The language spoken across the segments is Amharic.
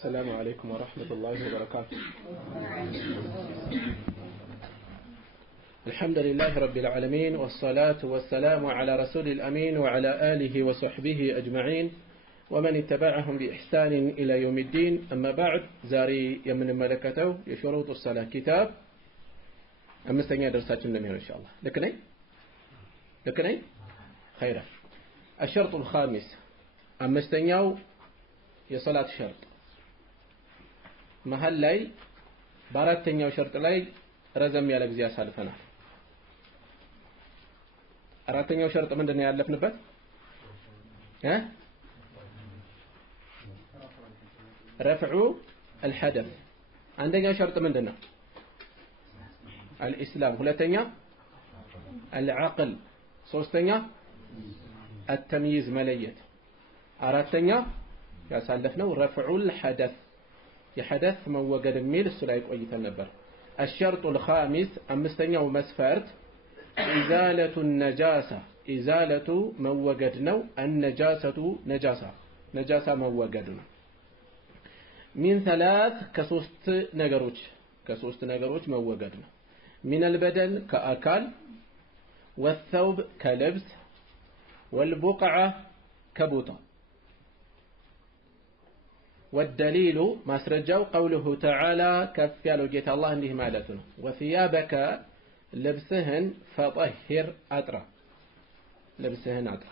السلام عليكم ورحمة الله وبركاته. الحمد لله رب العالمين والصلاة والسلام على رسول الأمين وعلى آله وصحبه أجمعين ومن اتبعهم بإحسان إلى يوم الدين. أما بعد زاري يمن ملكته يشروط الصلاة كتاب أمستني درسات النمير إن شاء الله. لكني خيرا. الشرط الخامس أمستنياو የሶላት ሸርጥ መሃል ላይ በአራተኛው ሸርጥ ላይ ረዘም ያለ ጊዜ ያሳልፈናል። አራተኛው ሸርጥ ምንድነው ያለፍንበት? رفع الحدث አንደኛው ሸርጥ ምንድነው? الاسلام ሁለተኛ العقل ሶስተኛ التمييز መለየት አራተኛ ያሳለፍነው رفع الحدث የሐደث መወገድ የሚል እሱ ላይ ቆይተን ነበር። الشرط الخامس አምስተኛው መስፈርት إزالة النجاسة إزالة መወገድ ነው። النجاسة ነጃሳ መወገድ ነው። من ثلاث ከሶስት ነገሮች መወገድ ነው። من البدن ከአካል والثوب ከልብስ والبقعة ከቦታ والدليل ማስረጃው قوله تعالى كف ያለው ጌታ አላህ እንዲህ ማለት ነው وثيابك ልብስህን فطهر አጥራ ልብስህን አጥራ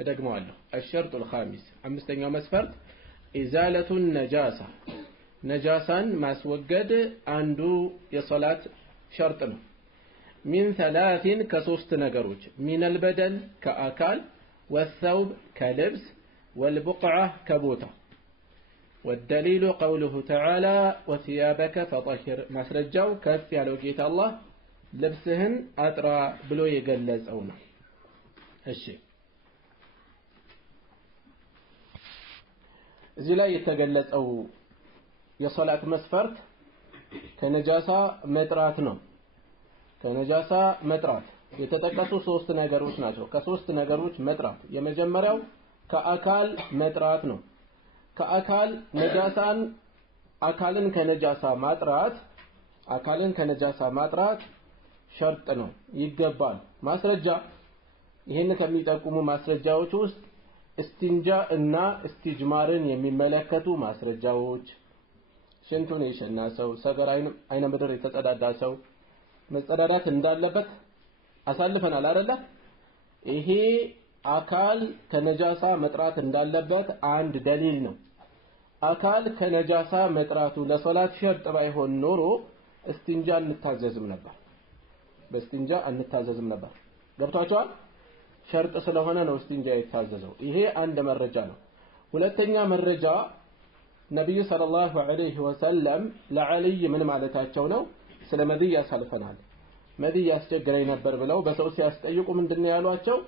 እደግመዋለሁ الشرط الخامس አምስተኛው መስፈርት إزالة النجاسة ነጃሳን ማስወገድ አንዱ የሶላት ሸርጥ ነው من ثلاث ከሶስት ነገሮች من البدن ከአካል والثوب ከልብስ والبقعة ከቦታ والدليل قوله تعالى وثيابك فطهر ማስረጃው ከፍ ያለው ጌታ አላህ ልብስህን አጥራ ብሎ የገለጸው ነው። እሺ እዚህ ላይ የተገለጸው የሶላት መስፈርት ከነጃሳ መጥራት ነው። ከነጃሳ መጥራት የተጠቀሱ ሶስት ነገሮች ናቸው። ከሶስት ነገሮች መጥራት የመጀመሪያው ከአካል መጥራት ነው። ከአካል ነጃሳን አካልን ከነጃሳ ማጥራት ሸርጥ ነው ይገባል። ማስረጃ ይሄን ከሚጠቁሙ ማስረጃዎች ውስጥ እስቲንጃ እና እስቲጅማርን የሚመለከቱ ማስረጃዎች ሽንቱን የሸና ሰው ሰገራ አይነ ምድር የተጸዳዳ ሰው መጸዳዳት እንዳለበት አሳልፈናል አይደለ? ይሄ አካል ከነጃሳ መጥራት እንዳለበት አንድ ደሊል ነው። አካል ከነጃሳ መጥራቱ ለሶላት ሸርጥ ባይሆን ኖሮ እስቲንጃ እንታዘዝም ነበር። ገብቷችኋል? ሸርጥ ስለሆነ ነው እስቲንጃ የታዘዘው። ይሄ አንድ መረጃ ነው። ሁለተኛ መረጃ ነብዩ ሰለላሁ ዐለይሂ ወሰለም ለዓሊ ምን ማለታቸው ነው? ስለ መድይ ያሳልፈናል። መድይ ያስቸግረኝ ነበር ብለው በሰው ሲያስጠይቁ ምንድነው ያሏቸው?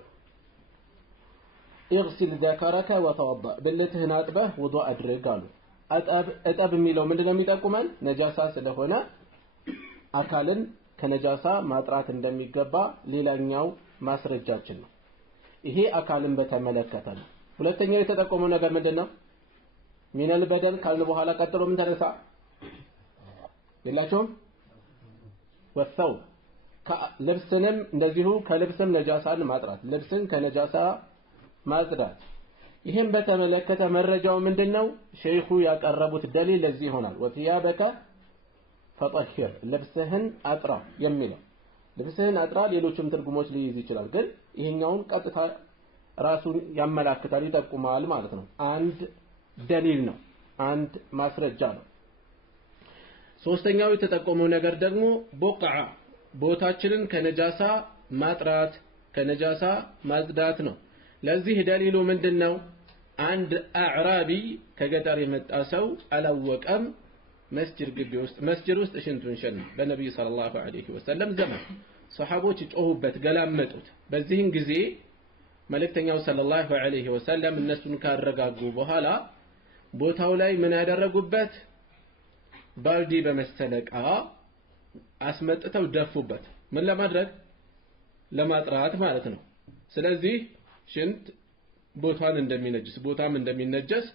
اغسل ذكرك وتوضأ ብልትህን አጥበህ ውዱእ አድርግ አሉ። እጠብ የሚለው ምንድነው የሚጠቁመን? ነጃሳ ስለሆነ አካልን ከነጃሳ ማጥራት እንደሚገባ ሌላኛው ማስረጃችን ነው። ይሄ አካልን በተመለከተ ነው። ሁለተኛው የተጠቆመው ነገር ምንድነው? ሚነል በደን ካልን በኋላ ቀጥሎ ምን ተነሳ? የላችሁም? ወሰው ልብስንም እንደዚሁ ከልብስም ነጃሳን ማጥራት ልብስን ከነጃሳ ማጽዳት። ይሄን በተመለከተ መረጃው ምንድነው? ሼኹ ያቀረቡት ደሊል ለዚህ ይሆናል። ወثيابك فطهر ልብስህን አጥራ የሚለው ልብስህን አጥራ ሌሎችም ትርጉሞች ሊይዝ ይችላል። ግን ይሄኛውን ቀጥታ ራሱን ያመላክታል ይጠቁማል ማለት ነው። አንድ ደሊል ነው። አንድ ማስረጃ ነው። ሶስተኛው የተጠቆመው ነገር ደግሞ ቡቅዓ ቦታችንን ከነጃሳ ማጥራት ከነጃሳ ማጽዳት ነው። ለዚህ ደሊሉ ምንድነው? አንድ አዕራቢ ከገጠር የመጣ ሰው አላወቀም መስጂድ ውስጥ ሽንቱን ሸና በነብዩ ሰለላሁ ዐለይሂ ወሰለም ዘመን ሱሐቦች ጮሁበት ገላመጡት። በዚህን ጊዜ መልእክተኛው ሰለላሁ ዐለይሂ ወሰለም እነሱን ካረጋጉ በኋላ ቦታው ላይ ምን ያደረጉበት? ባልዲ በመሰለቃ አስመጥተው ደፉበት። ምን ለማድረግ? ለማጥራት ማለት ነው። ስለዚህ ሽንት ቦታን እንደሚነጅስ ቦታም እንደሚነጀስ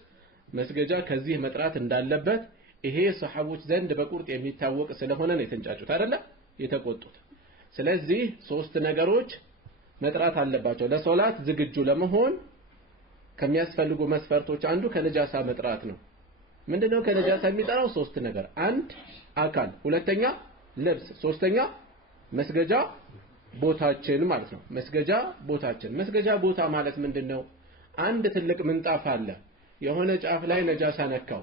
መስገጃ ከዚህ መጥራት እንዳለበት ይሄ ሰሃቦች ዘንድ በቁርጥ የሚታወቅ ስለሆነ ነው የተንጫጩት አይደለ የተቆጡት ስለዚህ ሶስት ነገሮች መጥራት አለባቸው ለሶላት ዝግጁ ለመሆን ከሚያስፈልጉ መስፈርቶች አንዱ ከነጃሳ መጥራት ነው ምንድነው ከነጃሳ የሚጠራው ሶስት ነገር አንድ አካል ሁለተኛ ልብስ ሶስተኛ መስገጃ ቦታችን ማለት ነው መስገጃ ቦታ ማለት ምንድነው አንድ ትልቅ ምንጣፍ አለ የሆነ ጫፍ ላይ ነጃሳ ነካው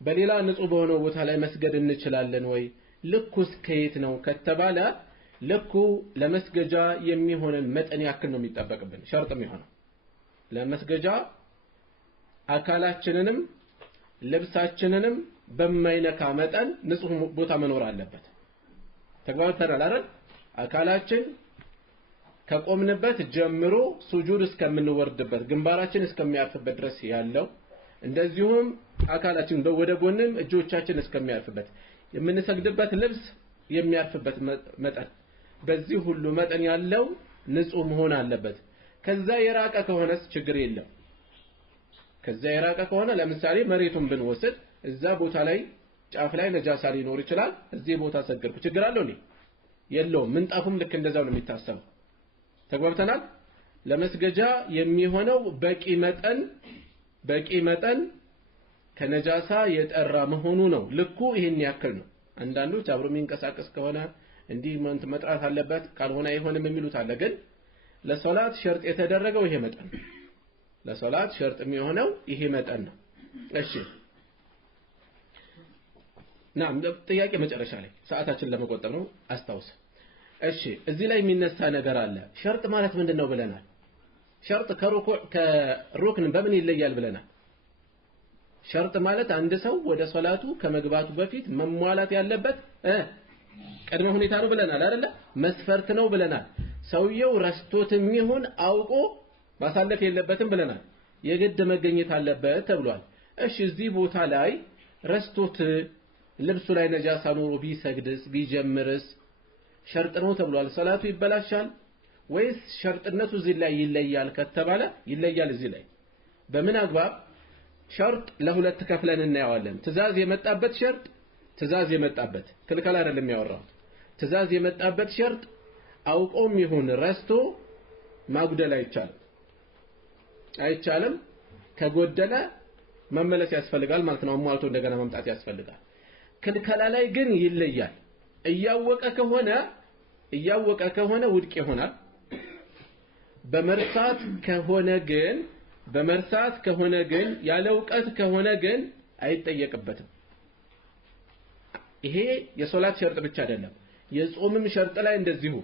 በሌላ ንጹህ በሆነ ቦታ ላይ መስገድ እንችላለን ወይ ልኩስ ከየት ነው ከተባለ ልኩ ለመስገጃ የሚሆነን መጠን ያክል ነው የሚጠበቅብን ሸርጥም ይሆናል ለመስገጃ አካላችንንም ልብሳችንንም በማይነካ መጠን ንጹህ ቦታ መኖር አለበት ተግባብተናል አይደል አካላችን ከቆምንበት ጀምሮ ሱጁድ እስከምንወርድበት ግንባራችን እስከሚያርፍበት ድረስ ያለው እንደዚሁም አካላችን ወደ ጎንም እጆቻችን እስከሚያርፍበት የምንሰግድበት ልብስ የሚያርፍበት መጠን በዚህ ሁሉ መጠን ያለው ንጹህ መሆን አለበት ከዛ የራቀ ከሆነስ ችግር የለም ከዛ የራቀ ከሆነ ለምሳሌ መሬቱን ብንወስድ እዛ ቦታ ላይ ጫፍ ላይ ነጃሳ ሊኖር ይችላል እዚህ ቦታ ሰገድኩ ችግር አለው እንዴ የለውም ምንጣፉም ልክ እንደዛው ነው የሚታሰበው ተግባብተናል ለመስገጃ የሚሆነው በቂ መጠን ከነጃሳ የጠራ መሆኑ ነው ልኩ ይሄን ያክል ነው አንዳንዶች አብሮ የሚንቀሳቀስ ከሆነ እንዲህ መጥራት አለበት ካልሆነ አይሆንም የሚሉት አለ ግን ለሶላት ሸርጥ የተደረገው ይሄ መጠን ለሶላት ሸርጥ የሚሆነው ይሄ መጠን ነው እሺ ናም ጥያቄ መጨረሻ ላይ ሰዓታችን ለመቆጠብ ነው አስታውስ እሺ እዚህ ላይ የሚነሳ ነገር አለ ሸርጥ ማለት ምንድነው ብለናል ሸርጥ ከሩክን በምን ይለያል ብለናል ሸርጥ ማለት አንድ ሰው ወደ ሶላቱ ከመግባቱ በፊት መሟላት ያለበት ቀድመ ሁኔታ ነው ብለናል አይደለ መስፈርት ነው ብለናል ሰውየው ረስቶትም ይሁን አውቆ ማሳለፍ የለበትም ብለናል የግድ መገኘት አለበት ተብሏል እሺ እዚህ ቦታ ላይ ረስቶት ልብሱ ላይ ነጃሳ ኖሮ ቢሰግድስ ቢጀምርስ ሸርጥ ነው ተብሏል ሶላቱ ይበላሻል ወይስ ሸርጥነቱ እዚህ ላይ ይለያል ከተባለ ይለያል እዚህ ላይ በምን አግባብ ሸርጥ ለሁለት ከፍለን እናያዋለን ትእዛዝ የመጣበት ሸርጥ ትእዛዝ የመጣበት ክልከላ አይደለም ያወራው ትእዛዝ የመጣበት ሸርጥ አውቆም ይሁን ረስቶ ማጉደል አይቻልም ከጎደለ መመለስ ያስፈልጋል ማለት ነው አሟልቶ እንደገና መምጣት ያስፈልጋል ክልከላ ላይ ግን ይለያል እያወቀ ከሆነ ውድቅ ይሆናል በመርሳት ከሆነ ግን ያለ ዕውቀት ከሆነ ግን አይጠየቅበትም ይሄ የሶላት ሸርጥ ብቻ አይደለም የጾምም ሸርጥ ላይ እንደዚሁ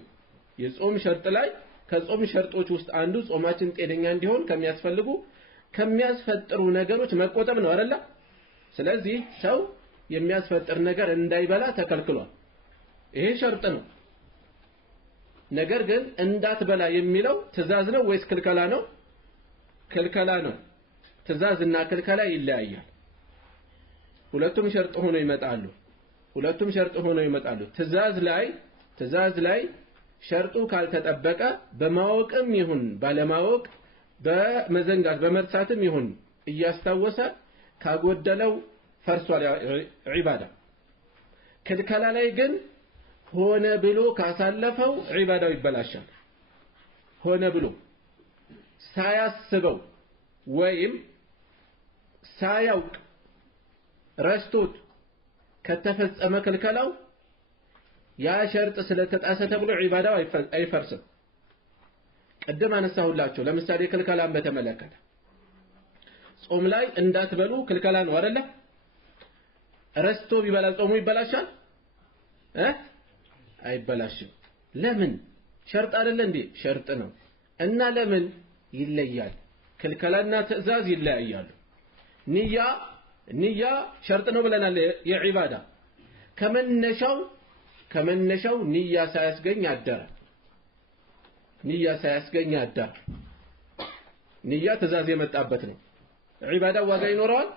የጾም ሸርጥ ላይ ከጾም ሸርጦች ውስጥ አንዱ ጾማችን ጤነኛ እንዲሆን ከሚያስፈጥሩ ነገሮች መቆጠብ ነው አይደል ስለዚህ ሰው የሚያስፈጥር ነገር እንዳይበላ ተከልክሏል ይሄ ሸርጥ ነው ነገር ግን እንዳትበላ የሚለው ትእዛዝ ነው ወይስ ክልከላ ነው ክልከላ ነው ትእዛዝና ክልከላ ይለያያል ሁለቱም ሸርጥ ሆነው ይመጣሉ ትእዛዝ ላይ ሸርጡ ካልተጠበቀ በማወቅም ይሁን ባለማወቅ በመዘንጋት በመርሳትም ይሁን እያስታወሰ ካጎደለው ፈርሷል ዒባዳ ክልከላ ላይ ግን ሆነ ብሎ ካሳለፈው ዒባዳው ይበላሻል ሆነ ብሎ ሳያስበው ወይም ሳያውቅ ረስቶት ከተፈጸመ ክልከላው ያ ሸርጥ ስለተጣሰ ተብሎ ዒባዳው አይፈርስም ቀደም አነሳሁላችሁ ለምሳሌ ክልከላን በተመለከተ ጾም ላይ እንዳትበሉ ክልከላ ነው አይደለ ረስቶ ቢበላ ጾሙ ይበላሻል አይበላሽም ለምን ሸርጥ አይደለ እንዴ ሸርጥ ነው እና ለምን ይለያል ክልከላና ትእዛዝ ይለያያሉ ንያ ሸርጥ ነው ብለናል የዒባዳ ከመነሻው ንያ ሳያስገኝ አደረ ንያ ትእዛዝ የመጣበት ነው ዒባዳ ዋጋ ይኖረዋል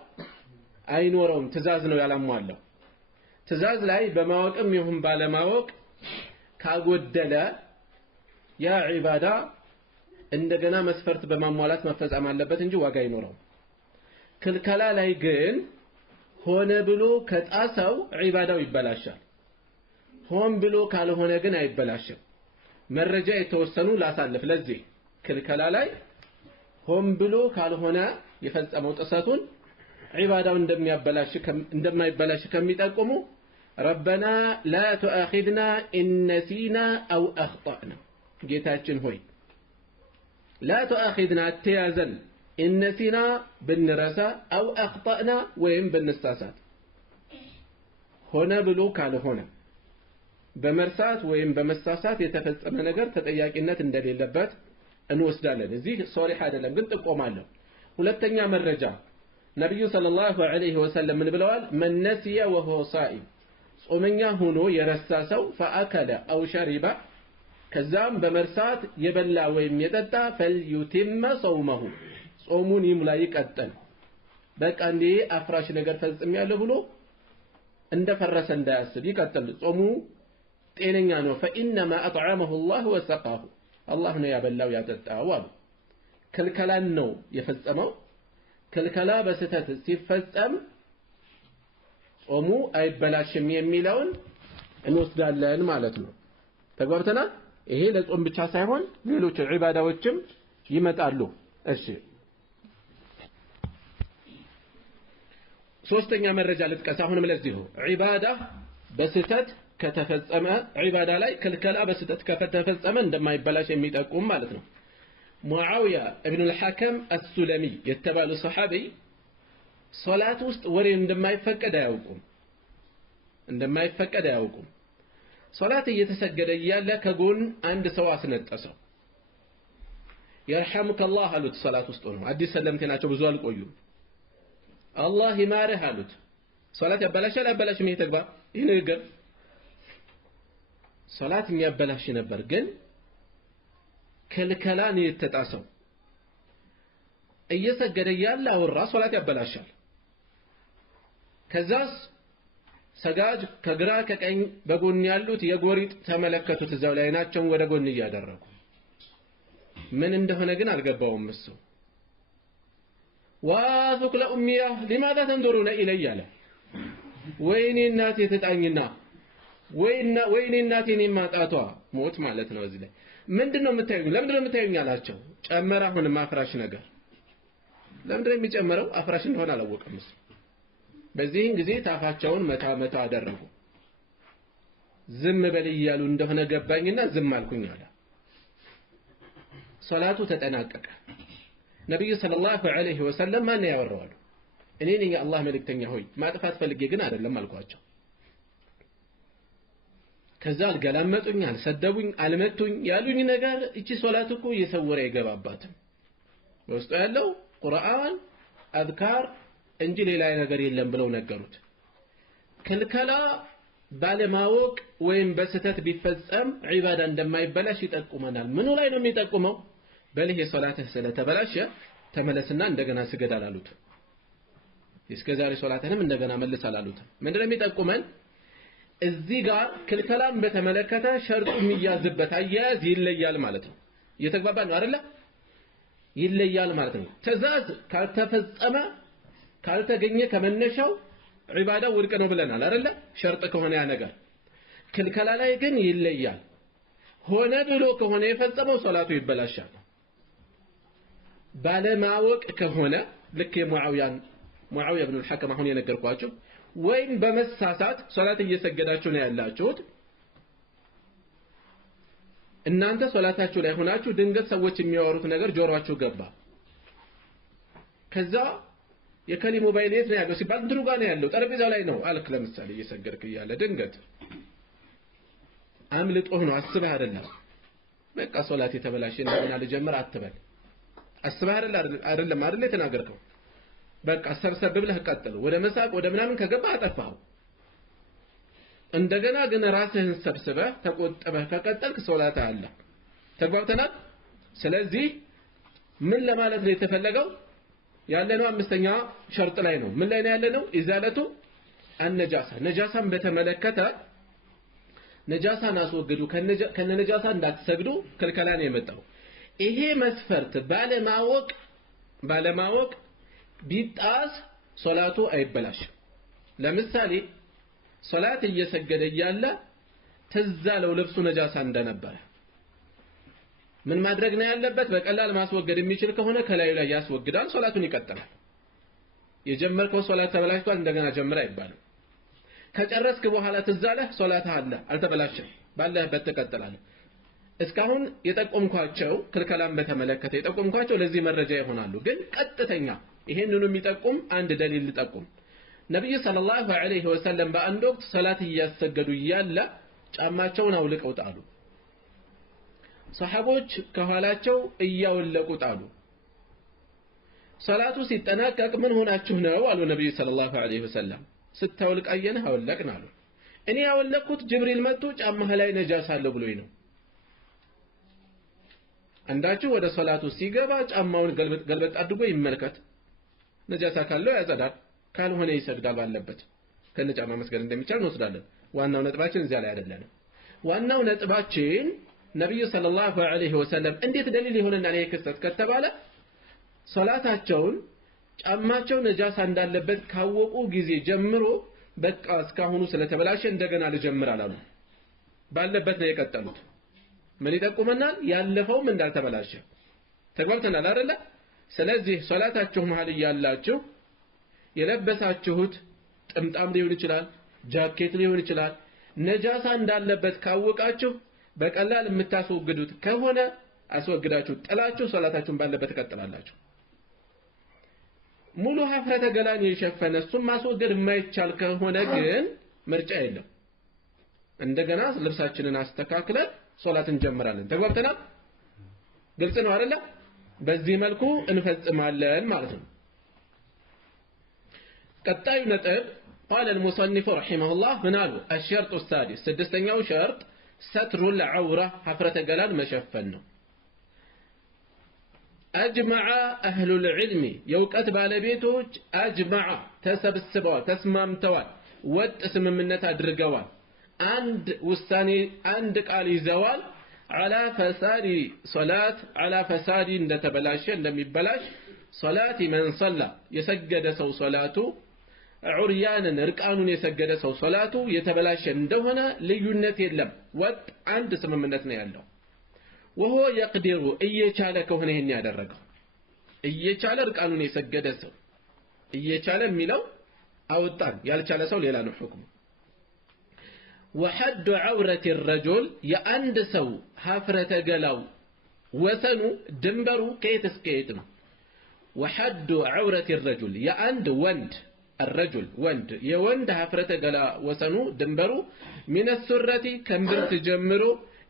አይኖረውም ትእዛዝ ነው ያላሟለው ትእዛዝ ላይ በማወቅም ይሁን ባለማወቅ ካጎደለ ያ ዒባዳ እንደገና መስፈርት በማሟላት መፈጸም አለበት እንጂ ዋጋ አይኖረውም ክልከላ ላይ ግን ሆነ ብሎ ከጣሰው ዒባዳው ይበላሻል። ሆን ብሎ ካልሆነ ግን አይበላሽም። መረጃ የተወሰኑ ላሳልፍ። ለዚህ ክልከላ ላይ ሆን ብሎ ካልሆነ የፈጸመው ጥሰቱን ዒባዳው እንደማይበላሽ ከሚጠቁሙ ረበና ላ ተአኺዝና ኢን ነሲና አው አኽጠእና፣ ጌታችን ሆይ ላ ተአኺዝና አትያዘን፣ ኢን ነሲና ብንረሳ፣ አው አኽጠእና ወይም ብንሳሳት። ሆነ ብሎ ካልሆነ በመርሳት ወይም በመሳሳት የተፈጸመ ነገር ተጠያቂነት እንደሌለበት እንወስዳለን። እዚህ ሶሪህ አይደለም ግን ጥቆማለሁ። ሁለተኛ መረጃ ነብዩ ሰለላሁ ዐለይሂ ወሰለም ምን ብለዋል? መን ነሲየ ወሁወ ሳኢም፣ ጾመኛ ሆኖ የረሳ ሰው ፈአከለ አው ሸሪበ፣ ከዛም በመርሳት የበላ ወይም የጠጣ ፈልዩቲመ ሰውመሁ፣ ጾሙን ይሙላ ይቀጥል። በቃ እንዴ አፍራሽ ነገር ፈጽሜያለሁ ብሎ እንደፈረሰ እንዳያስብ ይቀጥል። ጾሙ ጤነኛ ነው። ፈኢነማ አጥዓመሁ አላህ ወሰቃሁ፣ አላህ ነው ያበላው ያጠጣው አሉ። ክልከላን ነው የፈጸመው። ክልከላ በስተት ሲፈጸም ጾሙ አይበላሽም የሚለውን እንወስዳለን ማለት ነው። ተግባብተናል። ይሄ ለጾም ብቻ ሳይሆን ሌሎች ዒባዳዎችም ይመጣሉ። እሺ ሶስተኛ መረጃ ልጥቀስ። አሁንም ለዚሁ ዒባዳ በስተት ከተፈጸመ ዒባዳ ላይ ክልከላ በስተት ከተፈጸመ እንደማይበላሽ የሚጠቁም ማለት ነው። ሙዓውያ ኢብኑ አልሐከም አስሱለሚ የተባሉ ሰሐቢ ሶላት ውስጥ ወሬ እንደማይፈቀድ አያውቁም። ሶላት እየተሰገደ እያለ ከጎን አንድ ሰው አስነጠሰው። የርሐሙከላህ አሉት። ሶላት ውስጥ ነው። አዲስ ሰለምቴ ናቸው፣ ብዙ አልቆዩም። አላህ ይማርህ አሉት። ሶላት ያበላሻል አያበላሽም? ይሄ ተግባር ይሄ ንግግር ሶላት የሚያበላሽ ነበር፣ ግን ክልከላን የተጣሰው እየሰገደ ያለ አወራ። ሶላት ያበላሻል። ከዛስ ሰጋጅ ከግራ ከቀኝ በጎን ያሉት የጎሪጥ ተመለከቱት። እዛው ላይ ናቸው ወደ ጎን እያደረጉ ምን እንደሆነ ግን አልገባውም። እሱ ዋዙክለ ኡሚያ لماذا تنظرون الي አለ። ወይኔ እናቴ ተጣኝና ወይኔ እናቴን የማጣቷ ሞት ማለት ነው። እዚህ ላይ ምንድነው የምታዩኝ? ለምንድነው የምታዩኝ አላቸው። ጨመረ። አሁንም አፍራሽ ነገር ለምንድነው የሚጨምረው? አፍራሽ እንደሆነ አላወቀም እሱ። በዚህን ጊዜ ታፋቸውን መታ አደረጉ። ዝም በል እያሉ እንደሆነ ገባኝና ዝም አልኩኝ አለ። ሶላቱ ተጠናቀቀ። ነብዩ ሰለላሁ ዐለይሂ ወሰለም ማን ያወራዋሉ? እኔ ነኝ የአላህ መልእክተኛ ሆይ ማጥፋት ፈልጌ ግን አይደለም አልኳቸው። ከዛ አልገላመጡኝ፣ አልሰደቡኝ፣ አልመቱኝ ያሉኝ ነገር እቺ ሶላት እኮ እየሰወረ አይገባባትም። በውስጡ ያለው ቁርአን አዝካር እንጂ ሌላ ነገር የለም ብለው ነገሩት። ክልከላ ባለማወቅ ወይም በስተት ቢፈጸም ዒባዳ እንደማይበላሽ ይጠቁመናል። ምኑ ላይ ነው የሚጠቁመው? በልህ ሶላትህ ስለተበላሸ ተመለስና እንደገና ስገድ አላሉት። እስከዛሬ ሶላትህንም እንደገና መልስ አላሉት። ምንድነው የሚጠቁመን? እዚህ ጋር ክልከላን በተመለከተ ሸርጡ የሚያዝበት አያያዝ ይለያል ማለት ነው። እየተግባባን ነው አይደለ? ይለያል ማለት ነው። ትእዛዝ ካልተፈጸመ ካልተገኘ ከመነሻው ዒባዳው ውድቅ ነው ብለናል አይደለ? ሸርጥ ከሆነ ያ ነገር። ክልከላ ላይ ግን ይለያል። ሆነ ብሎ ከሆነ የፈጸመው ሶላቱ ይበላሻል። ባለማወቅ ከሆነ ልክ ሙዓውያ ኢብኑ አልሐከም አሁን የነገርኳችሁ ወይም በመሳሳት ሶላት እየሰገዳችሁ ነው ያላችሁት። እናንተ ሶላታችሁ ላይ ሆናችሁ ድንገት ሰዎች የሚያወሩት ነገር ጆሮአችሁ ገባ። ከዛ የከሊ ሞባይል የት ነው ያለው ሲባል እንትኑ ጋር ነው ያለው ጠረጴዛው ላይ ነው አልክ። ለምሳሌ እየሰገድክ እያለ ድንገት አምልጦህ ነው፣ አስበህ አይደለም። በቃ ሶላት የተበላሸ እንደሆነ ልጀምር አትበል። አስበህ አይደለም የተናገርከው። በቃ ሰብሰብ ብለህ ቀጥል። ወደ መሳቅ ወደ ምናምን ከገባ አጠፋው። እንደገና ግን ራስህን ሰብስበህ ተቆጥበህ ከቀጠልክ ሶላት አለ። ተግባብተናል። ስለዚህ ምን ለማለት ነው የተፈለገው? ያለነው አምስተኛ ሸርጥ ላይ ነው። ምን ላይ ነው ያለነው? ኢዛለቱ አነጃሳ። ነጃሳን በተመለከተ ነጃሳን አስወግዱ፣ ከነጃሳ እንዳትሰግዱ ክልከላ ነው የመጣው። ይሄ መስፈርት ባለማወቅ ቢጣስ ሶላቱ አይበላሽም። ለምሳሌ ሶላት እየሰገደ እያለ ትዝ አለው ልብሱ ነጃሳ እንደነበረ ምን ማድረግ ነው ያለበት? በቀላል ማስወገድ የሚችል ከሆነ ከላዩ ላይ ያስወግዳል፣ ሶላቱን ይቀጥላል። የጀመርከው ሶላት ተበላሽቷል እንደገና ጀምር አይባልም። ከጨረስክ በኋላ ትዝ አለህ ሶላትህ አለ አልተበላሸም፣ ባለህበት ትቀጥላለህ። እስካሁን የጠቆምኳቸው ክልከላን በተመለከተ የጠቆምኳቸው ለዚህ መረጃ ይሆናሉ። ግን ቀጥተኛ ይሄንኑ የሚጠቁም አንድ ደሊል ልጠቁም። ነብዩ ሰለላሁ ዐለይሂ ወሰለም በአንድ ወቅት ሶላት እያሰገዱ እያለ ጫማቸውን አውልቀው ጣሉ። ሰሃቦች ከኋላቸው እያወለቁ ጣሉ። ሶላቱ ሲጠናቀቅ ምን ሆናችሁ ነው አሉ ነብዩ ሰለላሁ ዐለይሂ ወሰለም። ስታውልቅ አየንህ አወለቅን አሉ። እኔ ያወለቅኩት ጅብሪል መጥቶ ጫማህ ላይ ነጃሳ አለው ብሎኝ ነው። አንዳችሁ ወደ ሶላቱ ሲገባ ጫማውን ገልበጥ አድርጎ ይመልከት። ነጃሳ ካለው ያጸዳል፣ ካልሆነ ይሰግዳል ባለበት። ከነጫማ መስገድ እንደሚቻል እንወስዳለን። ዋናው ነጥባችን እዚያ ላይ አይደለም። ዋናው ነጥባችን ነብዩ ሰለላሁ ዐለይሂ ወሰለም እንዴት ደሊል ይሆንና ነው የክስተት ከተባለ ሶላታቸውን ጫማቸው ነጃሳ እንዳለበት ካወቁ ጊዜ ጀምሮ በቃ እስካሁኑ ስለተበላሸ እንደገና ልጀምር አላሉ። ባለበት ነው የቀጠሉት። ምን ይጠቁመናል? ያለፈውም እንዳልተበላሸ ተግባብተናል አይደለ? ስለዚህ ሶላታችሁ መሃል ያላችሁ የለበሳችሁት ጥምጣም ሊሆን ይችላል፣ ጃኬት ሊሆን ይችላል። ነጃሳ እንዳለበት ካወቃችሁ በቀላል የምታስወግዱት ከሆነ አስወግዳችሁ ጥላችሁ ሶላታችሁን ባለበት ተቀጥላላችሁ። ሙሉ ሀፍረተ ገላን የሸፈነ እሱም ማስወገድ የማይቻል ከሆነ ግን ምርጫ የለም። እንደገና ልብሳችንን አስተካክለን ሶላት እንጀምራለን። ተግባብተናል? ግልጽ ነው አይደለ? በዚህ መልኩ እንፈጽማለን ማለት ነው። ቀጣዩ ነጥብ قال المصنف رحمه الله منالو الشرط السادس سدستኛው شرط ستر العورة حفرة ገላን መሸፈን ነው። أجمع أهل العلم يوقت ባለቤቶች أجمع ተሰብስበዋል፣ ተስማምተዋል፣ ወጥ ስምምነት አድርገዋል፣ አንድ ውሳኔ አንድ ቃል ይዘዋል على فساد صلاة على فساد እንደተበላሸ እንደሚበላሽ صلاة من صلى የሰገደ ሰው ሶላቱ ዑርያንን እርቃኑን የሰገደ ሰው ሶላቱ የተበላሸ እንደሆነ ልዩነት የለም። ወጥ አንድ ስምምነት ነው ያለው። ወሆ يقدر እየቻለ ከሆነ ይሄን ያደረገው እየቻለ እርቃኑን የሰገደ ሰው እየቻለ የሚለው አውጣን፣ ያልቻለ ሰው ሌላ ነው ሁክሙ። وحد عورة الرجل የአንድ ሰው ሀፍረተ ገላው ወሰኑ ድንበሩ ከየት እስከ የት ነው? وحد عورة الرجل የአንድ ወንድ الرجل ወንድ የወንድ ሀፍረተ ገላ ወሰኑ ድንበሩ من السرة ከእምብርት ጀምሮ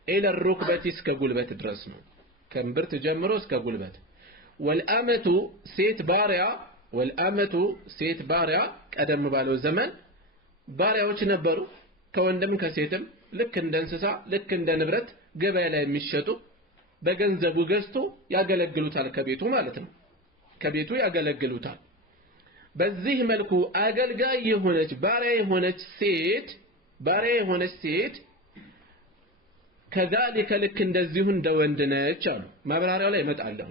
إلى الركبة እስከ ጉልበት ድረስ ነው። ከእምብርት ጀምሮ እስከ ጉልበት። والأمة ሴት ባሪያ والأمة ሴት ባሪያ ቀደም ባለው ዘመን ባሪያዎች ነበሩ ከወንድም ከሴትም ልክ እንደ እንስሳ ልክ እንደ ንብረት ገበያ ላይ የሚሸጡ በገንዘቡ ገዝቶ ያገለግሉታል፣ ከቤቱ ማለት ነው። ከቤቱ ያገለግሉታል። በዚህ መልኩ አገልጋይ የሆነች ባሪያ የሆነች ሴት ከዛሊከ ልክ እንደዚሁ እንደ ወንድ ነች አሉ። ማብራሪያው ላይ እመጣለሁ።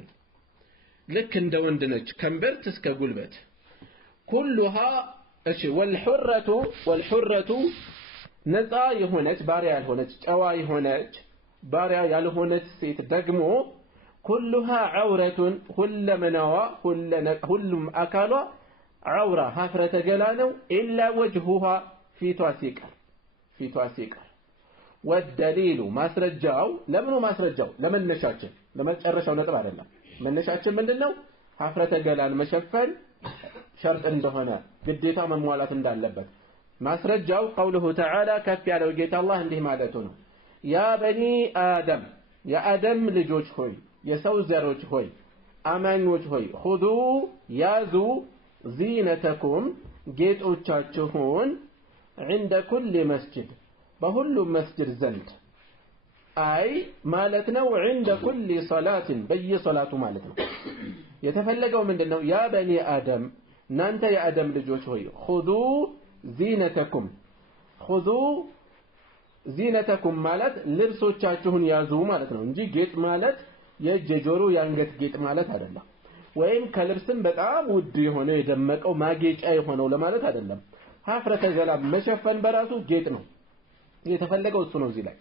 ልክ እንደ ወንድ ነች ከእምብርት እስከ ጉልበት። ኩሉሃ እሺ ወልሑረቱ ነፃ የሆነች ባሪያ ያልሆነች ጨዋ የሆነች ባሪያ ያልሆነች ሴት ደግሞ ኩሉሃ ዐውረቱን ሁለመናዋ ሁሉም አካሏ ዐውራ ሀፍረተ ገላ ነው። ኢላ ወጅሁሃ ፊቷ ሲቀር ወደሊሉ ማስረጃው ለምኑ ማስረጃው ለመነሻችን ለመጨረሻው ነጥብ አይደለም። መነሻችን ምንድነው? ሀፍረተ ገላን መሸፈን ሸርጥ እንደሆነ ግዴታ መሟላት እንዳለበት ማስረጃው ቀውሉሁ ተዓላ ከፍ ያለው ጌታ አላህ እንዲህ ማለቱ ነው። ያ በኒ አደም የአደም ልጆች ሆይ የሰው ዘሮች ሆይ አማኞች ሆይ ኹዙ ያዙ ዚነተኩም ጌጦቻችሁን عند كل مسجد በሁሉም መስጂድ ዘንድ አይ ማለት ነው عند كل صلاة በየሶላቱ ማለት ነው። የተፈለገው ምንድነው? ያ በኒ አደም እናንተ የአደም ልጆች ሆይ خذوا زينتكم ማለት ልብሶቻችሁን ያዙ ማለት ነው እንጂ ጌጥ ማለት የእጅ ጆሮ የአንገት ጌጥ ማለት አይደለም። ወይም ከልብስም በጣም ውድ የሆነ የደመቀው ማጌጫ የሆነው ለማለት አይደለም። ሀፍረተ ገላ መሸፈን በራሱ ጌጥ ነው። የተፈለገው እሱ ነው እዚህ ላይ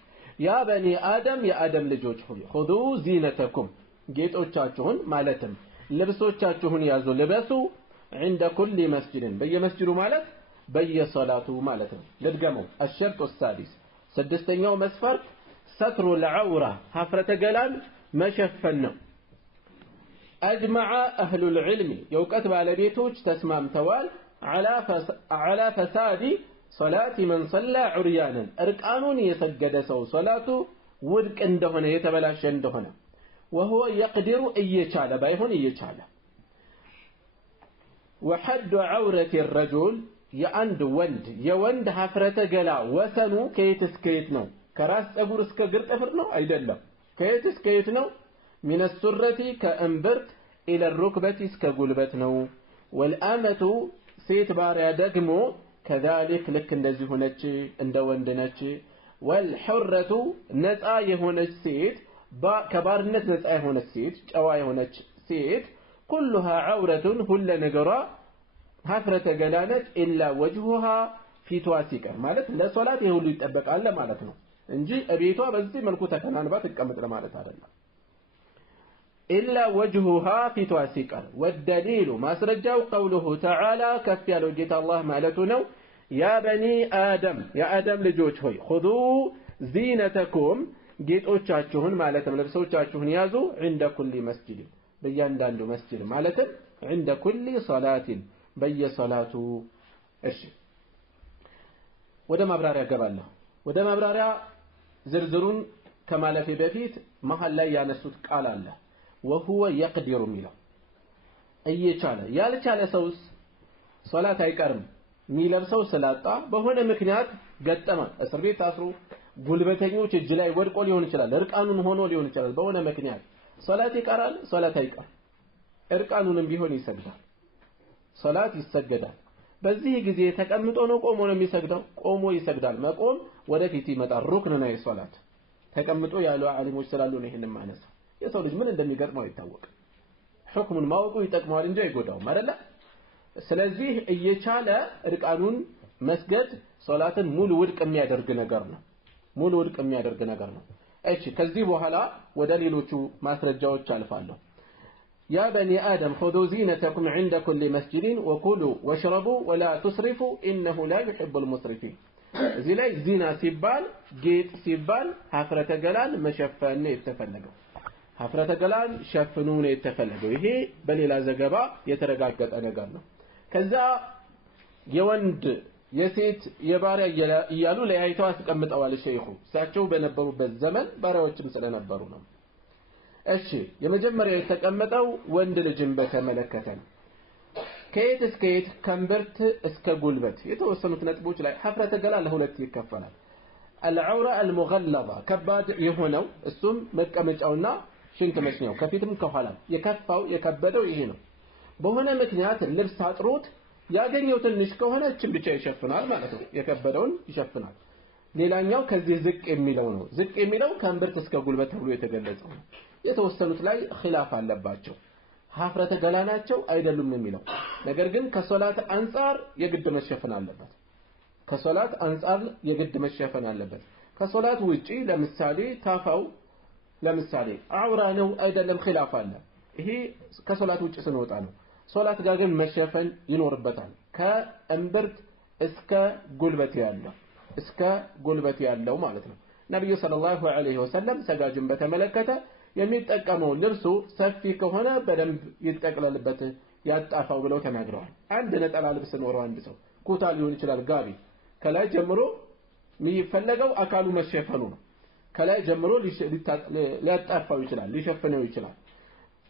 ያ በኒ አደም የአደም ልጆች ሆይ ኹዙ ዚነተኩም ጌጦቻችሁን ማለትም ልብሶቻችሁን ያዙ ልበሱ عند كل مسجد በየመስጂዱ ማለት በየሶላቱ ማለት ነው። ልድገመው الشرط السادس ስድስተኛው መስፈርት ستر العورة ሀፍረተ ገላን መሸፈን ነው። أجمع أهل العلم የእውቀት ባለቤቶች ተስማምተዋል على فساد صلاة من صلى عريانا እርቃኑን የሰገደ ሰው ሶላቱ ውድቅ እንደሆነ የተበላሸ እንደሆነ وهو يقدر እየቻለ ባይሆን እየቻለ وحد عورة الرجل የአንድ ወንድ የወንድ ሀፍረተ ገላ ወሰኑ ከየት እስከ የት ነው? ከራስ ፀጉር እስከ እግር ጥፍር ነው? አይደለም። ከየት እስከ የት ነው? من السرة ከእምብርት إلى الركبة እስከ ጉልበት ነው። والأمة ሴት ባሪያ ደግሞ كذلك ልክ እንደዚህ ሆነች እንደ ወንድ ነች። والحرة ነፃ የሆነች ሴት ከባርነት ነፃ የሆነች ሴት ጨዋ የሆነች ሴት كلها عورة ሁሉ ነገሯ ሀፍረተ ገላ ነች إلا وجهها ፊቷ ሲቀር ማለት ለሶላት ይሁሉ ይጠበቃል ማለት ነው እንጂ እቤቷ በዚህ መልኩ ተከናንባ ትቀመጥ ለማለት አይደለም። إلا وجهها ፊቷ ሲቀር والدليل ማስረጃው قوله تعالى ከፍ ያለው ጌታ አላህ ማለቱ ነው يا بني آدم يا آدم ልጆች ሆይ خذوا زينتكم ጌጦቻችሁን ማለትም ልብሶቻችሁን ያዙ عند كل مسجد በእያንዳንዱ መስጂድ ማለትም عند كل صلاة በየሶላቱ። እሺ ወደ ማብራሪያ ገባለሁ። ወደ ማብራሪያ ዝርዝሩን ከማለፌ በፊት መሃል ላይ ያነሱት ቃል አለ وهو يقدر የሚለው እየቻለ ያልቻለ ሰውስ ሶላት አይቀርም የሚለብሰው ስላጣ በሆነ ምክንያት ገጠመ እስር ቤት ታስሮ ጉልበተኞች እጅ ላይ ወድቆ ሊሆን ይችላል እርቃኑን ሆኖ ሊሆን ይችላል በሆነ ምክንያት ሶላት ይቀራል ሶላት አይቀር እርቃኑንም ቢሆን ይሰግዳል ሶላት ይሰገዳል። በዚህ ጊዜ ተቀምጦ ነው ቆሞ ነው የሚሰግደው? ቆሞ ይሰግዳል። መቆም ወደፊት ይመጣል ሩክን ነው የሶላት። ተቀምጦ ያሉ ዓሊሞች ስላሉ ነው ይሄንን ማለት ነው። የሰው ልጅ ምን እንደሚገጥመው አይታወቅም። ሁክሙን ማወቁ ይጠቅመዋል እንጂ አይጎዳውም አይደለ? ስለዚህ እየቻለ እርቃኑን መስገድ ሶላትን ሙሉ ውድቅ የሚያደርግ ነገር ነው። ሙሉ ውድቅ የሚያደርግ ነገር ነው። እሺ ከዚህ በኋላ ወደ ሌሎቹ ማስረጃዎች አልፋለሁ። يا بني آدم خذوا زينتكم عند كل مسجد وكلوا واشربوا ولا تسرفوا إنه لا يحب المسرفين እዚህ ላይ ዚና ሲባል ጌጥ ሲባል ሀፍረተ ገላን መሸፈን ነው የተፈለገው። ሀፍረተ ገላን ሸፍኑ ነው የተፈለገው። ይሄ በሌላ ዘገባ የተረጋገጠ ነገር ነው። ከዛ የወንድ የሴት የባሪያ እያሉ ለያይተው አስቀምጠዋል ሸይኹ እሳቸው በነበሩበት ዘመን ባሪያዎችም ስለነበሩ ነው። እሺ የመጀመሪያው የተቀመጠው ወንድ ልጅን በተመለከተ ነው። ከየት እስከ የት? ከእምብርት እስከ ጉልበት። የተወሰኑት ነጥቦች ላይ ሀፍረተ ገላ ለሁለት ይከፈላል። العورة المغلظة ከባድ የሆነው እሱም መቀመጫውና ሽንት መስሚያው ከፊትም ከኋላም የከፋው የከበደው ይሄ ነው። በሆነ ምክንያት ልብስ አጥሮት ያገኘው ትንሽ ከሆነ እችን ብቻ ይሸፍናል ማለት ነው። የከበደውን ይሸፍናል። ሌላኛው ከዚህ ዝቅ የሚለው ነው። ዝቅ የሚለው ከእምብርት እስከ ጉልበት ተብሎ የተገለጸው ነው። የተወሰኑት ላይ ኺላፍ አለባቸው። ሀፍረተ ገላ ናቸው አይደሉም የሚለው ነገር ግን ከሶላት አንፃር የግድ መሸፈን አለበት። ከሶላት አንፃር የግድ መሸፈን አለበት። ከሶላት ውጪ ለምሳሌ ታፋው ለምሳሌ አውራ ነው አይደለም ኺላፍ አለ። ይሄ ከሶላት ውጪ ስንወጣ ነው። ሶላት ጋር ግን መሸፈን ይኖርበታል። ከእምብርት እስከ ጉልበት ያለው ማለት ነው። ነብዩ ሰለላሁ ዐለይሂ ወሰለም ሰጋጅን በተመለከተ የሚጠቀመው ልብሱ ሰፊ ከሆነ በደንብ ይጠቅለልበት ያጣፋው ብለው ተናግረዋል። አንድ ነጠላ ልብስ ኖረው አንድ ሰው ኩታ ሊሆን ይችላል ጋቢ ከላይ ጀምሮ የሚፈለገው አካሉ መሸፈኑ ነው። ከላይ ጀምሮ ሊያጣፋው ይችላል ሊሸፍነው ይችላል።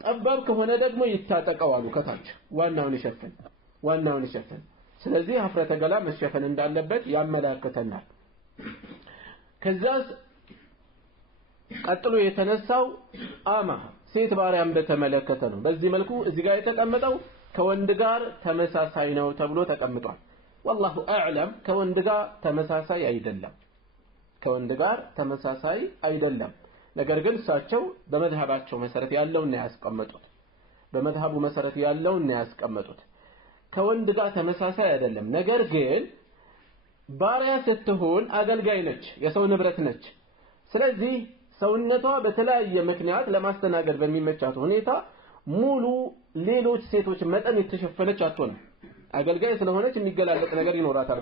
ጠባብ ከሆነ ደግሞ ይታጠቀው አሉ ከታች ዋናውን ይሸፍን። ስለዚህ ሀፍረተ ገላ መሸፈን እንዳለበት ያመላክተናል። ከዛስ ቀጥሎ የተነሳው አማ ሴት ባሪያን በተመለከተ ነው። በዚህ መልኩ እዚህ ጋር የተቀመጠው ከወንድ ጋር ተመሳሳይ ነው ተብሎ ተቀምጧል። والله اعلم ከወንድ ጋር ተመሳሳይ አይደለም። ነገር ግን እሳቸው በመዝሐባቸው መሰረት ያለውን ያስቀመጡት በመዝሐቡ መሰረት ያለውን ነው ያስቀመጡት። ከወንድ ጋር ተመሳሳይ አይደለም። ነገር ግን ባሪያ ስትሆን አገልጋይ ነች፣ የሰው ንብረት ነች። ስለዚህ ሰውነቷ በተለያየ ምክንያት ለማስተናገድ በሚመቻት ሁኔታ ሙሉ ሌሎች ሴቶች መጠን የተሸፈነች አትሆንም። አገልጋይ ስለሆነች የሚገላለጥ ነገር ይኖራታል።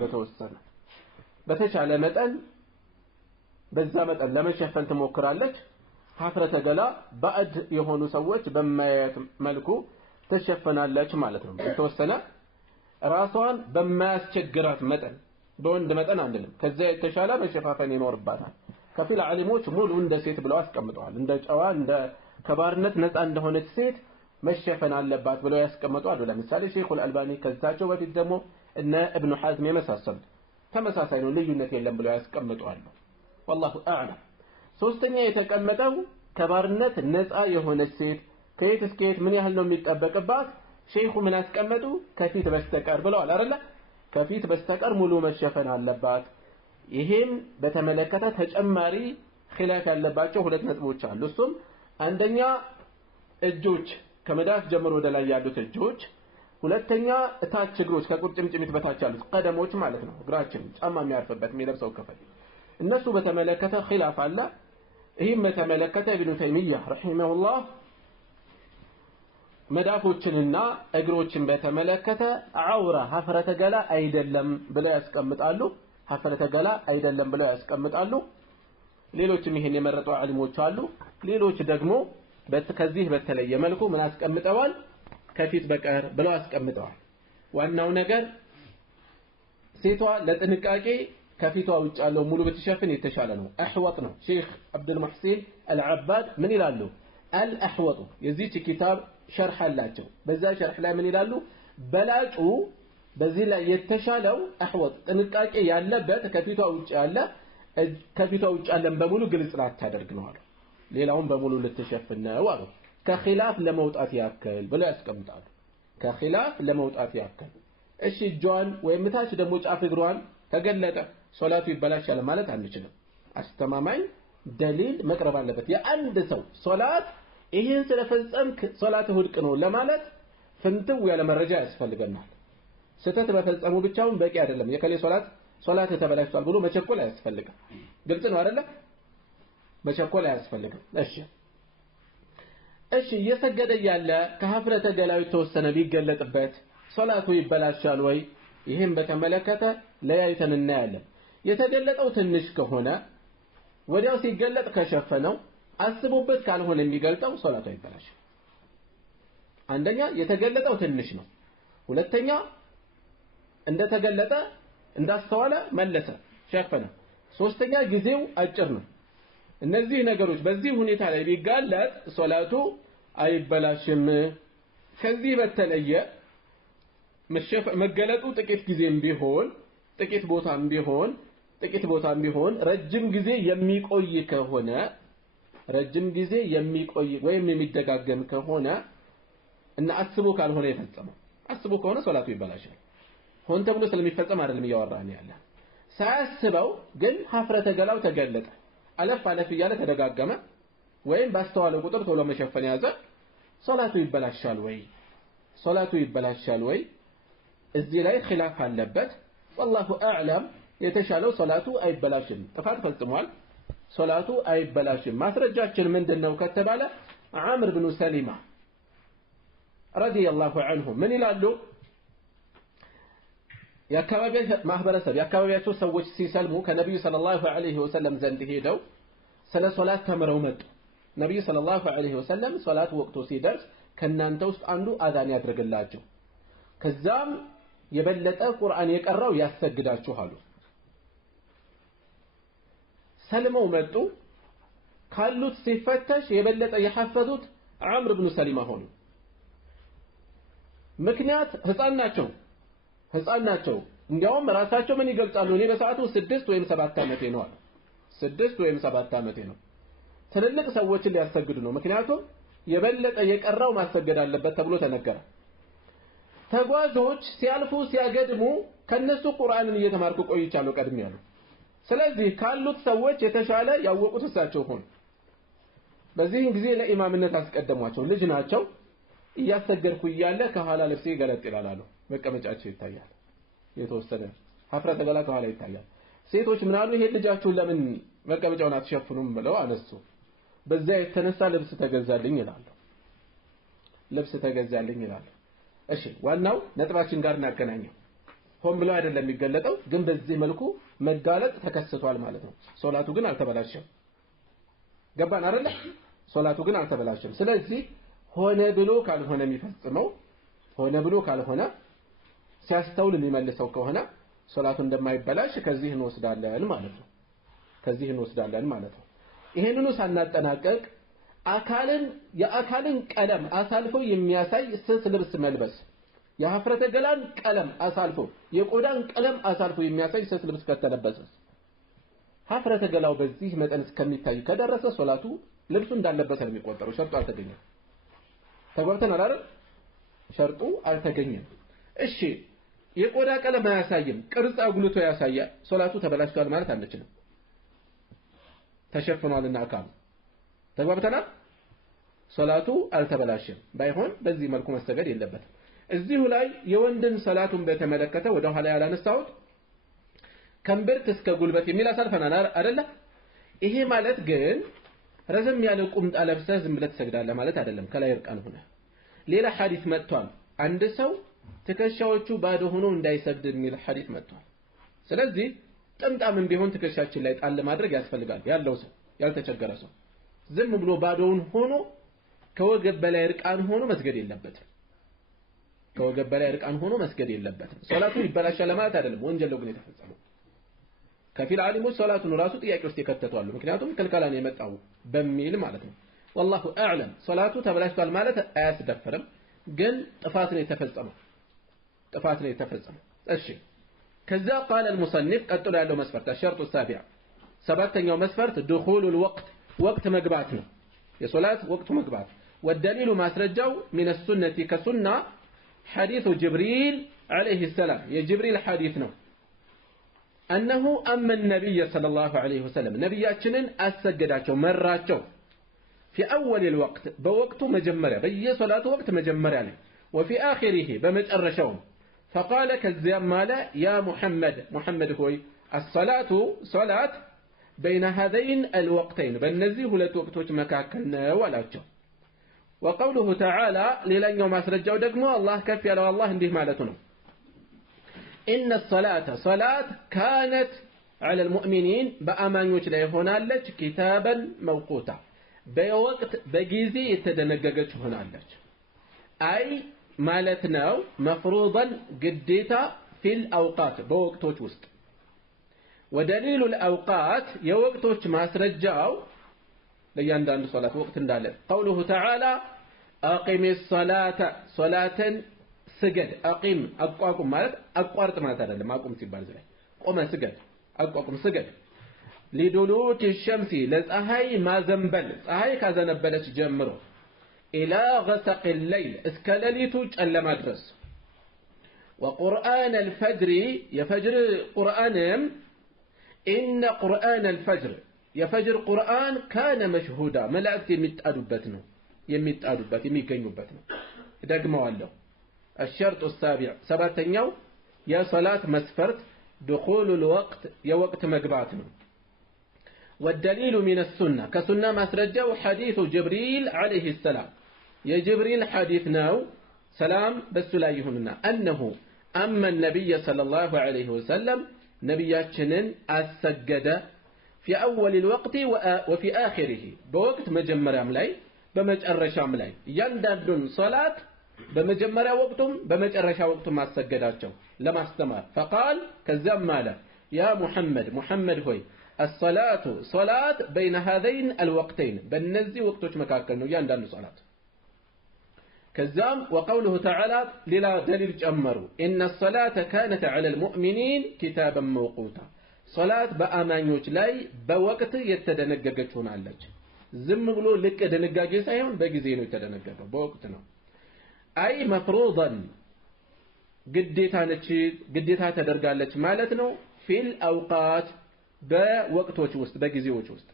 በተቻለ መጠን በዛ መጠን ለመሸፈን ትሞክራለች። ሀፍረተ ገላ ባዕድ የሆኑ ሰዎች በማያዩት መልኩ ትሸፈናለች ማለት ነው። የተወሰነ ራሷን በማያስቸግራት መጠን፣ በወንድ መጠን አንልም፣ ከዛ የተሻለ መሸፋፈን ይኖርባታል። ከፊል ዓሊሞች ሙሉ እንደ ሴት ብለው አስቀምጠዋል። እንደ ጨዋ እንደ ከባርነት ነፃ እንደሆነች ሴት መሸፈን አለባት ብለው ያስቀምጡ አሉ። ለምሳሌ ሼኹል አልባኒ፣ ከዛቸው በፊት ደግሞ እነ ኢብኑ ሐዝም የመሳሰሉት ተመሳሳይ ነው፣ ልዩነት የለም ብለው ያስቀምጡ አሉ። ወላሁ አዕለም። ሶስተኛ የተቀመጠው ከባርነት ነፃ የሆነች ሴት ከየት እስከ የት ምን ያህል ነው የሚጠበቅባት? ሼኹ ምን አስቀመጡ? ከፊት በስተቀር ብለዋል አይደለ? ከፊት በስተቀር ሙሉ መሸፈን አለባት። ይሄን በተመለከተ ተጨማሪ ኺላፍ ያለባቸው ሁለት ነጥቦች አሉ። እሱም አንደኛ እጆች ከመዳፍ ጀምሮ ወደ ላይ ያሉት እጆች፣ ሁለተኛ እታች እግሮች ከቁርጭምጭሚት በታች ያሉት ቀደሞች ማለት ነው። እግራችን ጫማ የሚያርፍበት የሚለብሰው ክፍል እነሱ በተመለከተ ኺላፍ አለ። ይህም በተመለከተ ኢብኑ ተይሚያ ረሂመሁላህ መዳፎችንና እግሮችን በተመለከተ አውራ ሀፍረተ ገላ አይደለም ብለው ያስቀምጣሉ። ሀፍረተ ገላ አይደለም ብለው ያስቀምጣሉ። ሌሎችም ይሄን የመረጡ ዓሊሞች አሉ። ሌሎች ደግሞ ከዚህ በተለየ መልኩ ምን አስቀምጠዋል? ከፊት በቀር ብለው አስቀምጠዋል። ዋናው ነገር ሴቷ ለጥንቃቄ ከፊቷ ውጭ ያለው ሙሉ ብትሸፍን የተሻለ ነው። አህወጥ ነው። ሼክ አብዱል ሙህሲን አልዓባድ ምን ይላሉ? አልአህወጡ የዚህች ኪታብ ሸርሕ አላቸው። በዛ ሸርሕ ላይ ምን ይላሉ? በላጩ በዚህ ላይ የተሻለው አህወጥ ጥንቃቄ ያለበት ከፊቷ ውጭ ያለን በሙሉ ግልጽ ላታደርግ ነው አሉ። ሌላውን በሙሉ ልትሸፍን ነው አሉ። ከኺላፍ ለመውጣት ያክል ብለው ያስቀምጣሉ። ከኺላፍ ለመውጣት ያክል። እሺ እጇን ወይም ታች ደግሞ ጫፍ እግሯን ተገለጠ ሶላቱ ይበላሻል ማለት አንችልም። አስተማማኝ ደሊል መቅረብ አለበት። የአንድ ሰው ሶላት ይሄን ስለፈጸምክ ሶላት ውድቅ ነው ለማለት ፍንትው ያለ መረጃ ያስፈልገናል። ስተት በፈጸሙ ብቻውን በቂ አይደለም። የከሌ ሶላት ተበላሽቷል ብሎ መቸኮል አያስፈልግም። ግልጽ ነው አይደለ? መቸኮል አያስፈልግም። እሺ እየሰገደ ያለ ከሀፍረተ ገላው የተወሰነ ቢገለጥበት ሶላቱ ይበላሻል ወይ? ይሄን በተመለከተ ለያይተን እናያለን። የተገለጠው ትንሽ ከሆነ ወዲያው ሲገለጥ ከሸፈነው አስቦበት ካልሆነ የሚገልጠው ሶላቱ አይበላሽም። አንደኛ የተገለጠው ትንሽ ነው። ሁለተኛ እንደተገለጠ እንዳስተዋለ መለሰ ሸፈነ። ሶስተኛ ጊዜው አጭር ነው። እነዚህ ነገሮች በዚህ ሁኔታ ላይ ቢጋለጥ ሶላቱ አይበላሽም። ከዚህ በተለየ መገለጡ ጥቂት ጊዜም ቢሆን ጥቂት ቦታም ቢሆን ረጅም ጊዜ የሚቆይ ወይም የሚደጋገም ከሆነ እና አስቦ ካልሆነ የፈጸመው አስቦ ከሆነ ሶላቱ ይበላሻል። ሆን ተብሎ ስለሚፈጸም አይደለም እያወራን ያለ። ሳያስበው ግን ሀፍረተ ገላው ተገለጠ፣ አለፍ እያለ ተደጋገመ ወይም ባስተዋለው ቁጥር ቶሎ መሸፈን ያዘ፣ ሶላቱ ይበላሻል ወይ? እዚህ ላይ ኺላፍ አለበት። والله اعلم የተሻለው ሶላቱ አይበላሽም። ጥፋት ፈጽሟል፣ ሶላቱ አይበላሽም። ማስረጃችን ምንድነው ከተባለ ዓምር ብኑ ሰሊማ ረዲየላሁ ዐንሁ ምን ይላሉ? የአካባቢያቸው ሰዎች ሲሰልሙ ከነብዩ ሰለላሁ ዐለይሂ ወሰለም ዘንድ ሄደው ስለ ሶላት ተምረው መጡ። ነብዩ ሰለላሁ ዐለይሂ ወሰለም ሶላት ወቅቱ ሲደርስ ከናንተ ውስጥ አንዱ አዛን ያድርግላችሁ፣ ከዛም የበለጠ ቁርአን የቀራው ያሰግዳችሁ አሉ። ሰልመው መጡ። ካሉት ሲፈተሽ የበለጠ የሐፈዙት ዓምር ብኑ ሰሊማ ሆኑ። ምክንያት ህፃን ናቸው። እንዲያውም ራሳቸው ምን ይገልጻሉ? እኔ በሰዓቱ 6 ወይም 7 ዓመቴ ነው አሉ። 6 ወይም 7 ዓመቴ ነው። ትልልቅ ሰዎችን ሊያሰግዱ ነው። ምክንያቱም የበለጠ የቀራው ማሰገድ አለበት ተብሎ ተነገረ። ተጓዦች ሲያልፉ ሲያገድሙ ከነሱ ቁርአንን እየተማርኩ ቆይቻለሁ ቀድሜ ያሉ። ስለዚህ ካሉት ሰዎች የተሻለ ያወቁት እሳቸው ሆኑ። በዚህ ጊዜ ለኢማምነት አስቀደሟቸው። ልጅ ናቸው። እያሰገድኩ እያለ ከኋላ ልብሴ ገለጥ ይላል አሉ መቀመጫቸው ይታያል የተወሰነ ሀፍረተ ገላ ከኋላ ይታያል ሴቶች ምን አሉ ይሄ ልጃችሁን ለምን መቀመጫውን አትሸፍኑም ብለው አነሱ በዛ የተነሳ ልብስ ተገዛልኝ ይላሉ ልብስ ተገዛልኝ ይላሉ እሺ ዋናው ነጥባችን ጋር እናገናኘው ሆን ብለው አይደለም የሚገለጠው ግን በዚህ መልኩ መጋለጥ ተከስቷል ማለት ነው ሶላቱ ግን አልተበላሸም ገባን አይደል ሶላቱ ግን አልተበላሸም ስለዚህ ሆነ ብሎ ካልሆነ የሚፈጽመው ሆነ ብሎ ካልሆነ ሲያስተውል የሚመልሰው ከሆነ ሶላቱ እንደማይበላሽ ከዚህ እንወስዳለን ማለት ነው ከዚህ እንወስዳለን ማለት ነው ይሄንኑ ሳናጠናቀቅ የአካልን ቀለም አሳልፎ የሚያሳይ ስስ ልብስ መልበስ የሀፍረተ ገላን ቀለም አሳልፎ የቆዳን ቀለም አሳልፎ የሚያሳይ ስስ ልብስ ከተለበሰ ሀፍረተ ገላው በዚህ መጠን እስከሚታይ ከደረሰ ሶላቱ ልብሱ እንዳለበሰ ነው የሚቆጠረው ሸርጡ አልተገኘም ተጓብተናል አይደል ሸርጡ አልተገኘም እሺ የቆዳ ቀለም አያሳይም ቅርጽ አጉልቶ ያሳያል ሶላቱ ተበላሽቷል ማለት አንችልም ተሸፍኗልና አካሉ ተጓብተናል ሶላቱ አልተበላሸም ባይሆን በዚህ መልኩ መሰገድ የለበትም እዚሁ ላይ የወንድን ሶላቱን በተመለከተ ወደ ኋላ ያላነሳሁት ከንብርት እስከ ጉልበት የሚል አሳልፈናል አይደለ ይሄ ማለት ግን ረዘም ያለ ቁምጣ ለብሰህ ዝም ብለህ ትሰግዳለህ ማለት አይደለም ከላይ እርቃን ሆነ ሌላ ሐዲስ መጥቷል አንድ ሰው ትከሻዎቹ ባዶ ሆኖ እንዳይሰግድ የሚል ሐዲስ መጥቷል ስለዚህ ጥምጣምን ቢሆን ትከሻችን ላይ ጣል ማድረግ ያስፈልጋል ያለው ሰው ያልተቸገረ ሰው ዝም ብሎ ባዶውን ሆኖ ከወገብ በላይ እርቃን ሆኖ መስገድ የለበትም ከወገብ በላይ እርቃን ሆኖ መስገድ የለበትም ሶላቱ ይበላሻል ማለት አይደለም ወንጀል ነው ግን የተፈጸመው ከፊል ዓሊሞች ሶላቱን ራሱ ጥያቄ ውስጥ ይከተቷሉ ምክንያቱም ከልከላን የመጣው በሚል ማለት ነው والله اعلم ሶላቱ ተበላሽቷል ማለት አያስደፍርም ግን ጥፋት ነው የተፈጸመው እሺ ከዛ قال المصنف ቀጥሎ ያለው መስፈርት الشرط السابع ሰባተኛው መስፈርት دخول الوقت ወቅት መግባት ነው የሶላት ወቅቱ መግባት والدليل ማስረጃው من السنه كسنه حديث جبريل عليه السلام يا جبريل حديث ነው أنه أما النبي صلى الله عليه وسلم نبياتنا أسجداتهم مراቸው في أول الوقت بوقت مجمرة بي صلاة وقت مجمرة وفي آخره بمجرشهم فقال كالزيام مالا يا محمد هوي الصلاة صلاة بين هذين الوقتين بالنزيه لتوقتوش مكاكلنا ولاቸው وقوله تعالى للن يوم أسرجوا دقموا الله كفي على الله انديه مالتنا إن الصلاة صلاة كانت على المؤمنين بأمان يجلي هنا لك كتابا موقوتا بوقت بجيزي يتدنققت هنا لك أي مالتنا مفروضا قديتا في الأوقات بوقتوش وسط ودليل الأوقات يوقتوش ما سرجاو لياندان صلاة وقت اندالر قوله تعالى أقم الصلاة صلاة سجد أقيم أقواكم مالت أقوارت مالت هذا لما أقوم سيبال زي قوم سجد أقواكم سجد لدلوك الشمس لسأهي ما زنبل أهي كذا نبلت جمره إلى غسق الليل اسكالليتوج ألا مدرس وقرآن الفجر يفجر قرآنهم إن قرآن الفجر يفجر قرآن كان مشهودا ملأت يمتأدبتنا يميكينيوبتنا دقموا له الشرط السابع سبعتنيو يا صلاة مسفرت دخول الوقت يا وقت مقباتنا والدليل من السنة كسنة مسرجة حديث جبريل عليه السلام يا جبريل حديثنا سلام بس لا يهمنا أنه أما النبي صلى الله عليه وسلم نبياتنا السجد في أول الوقت وفي آخره بوقت مجمر عملي بمجرش عملي يندن صلاة بمجمرة وقتهم بمجرشة وقتهم ما سجداتهم لما استمر فقال كذب ماله يا محمد هوي الصلاة صلاة بين هذين الوقتين بالنزي وقتوش مكاكلنا يندن صلاة كذاب وقوله تعالى للا دليل جمروا إن الصلاة كانت على المؤمنين كتابا موقوتا صلاة بأمانيوش لاي بوقت يتدنققتون عليك زم بلو لك دنقاقي سايون بقزينو يتدنققوا بوقتنا أي مفروضا قديتها تدرقالك مالتنا في الأوقات بوقتوش وست بقزيوش وست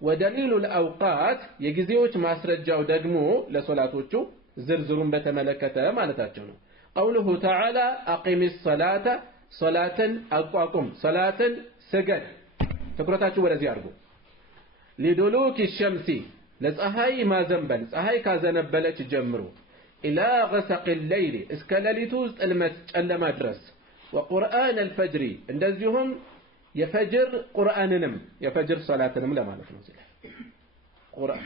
ودليل الأوقات يقزيوش ما سرجاو دقمو لصلاتوشو ዝርዝሩን በተመለከተ ማለታቸው ነው قوله تعالى أقم الصلاة صلاة أقواكم صلاة سجد ትኩረታችሁ ወደዚህ አድርጉ لدلوك الشمس ለፀሐይ ማዘንበል ፀሐይ ካዘነበለች ጀምሮ إلى غسق الليل እስከ ሌሊቱ ጥልመት ጨለማ ድረስ وقرآن الفجر እንደዚሁም የፈጅር ቁርአንንም የፈጅር ሶላትንም ለማለት ነው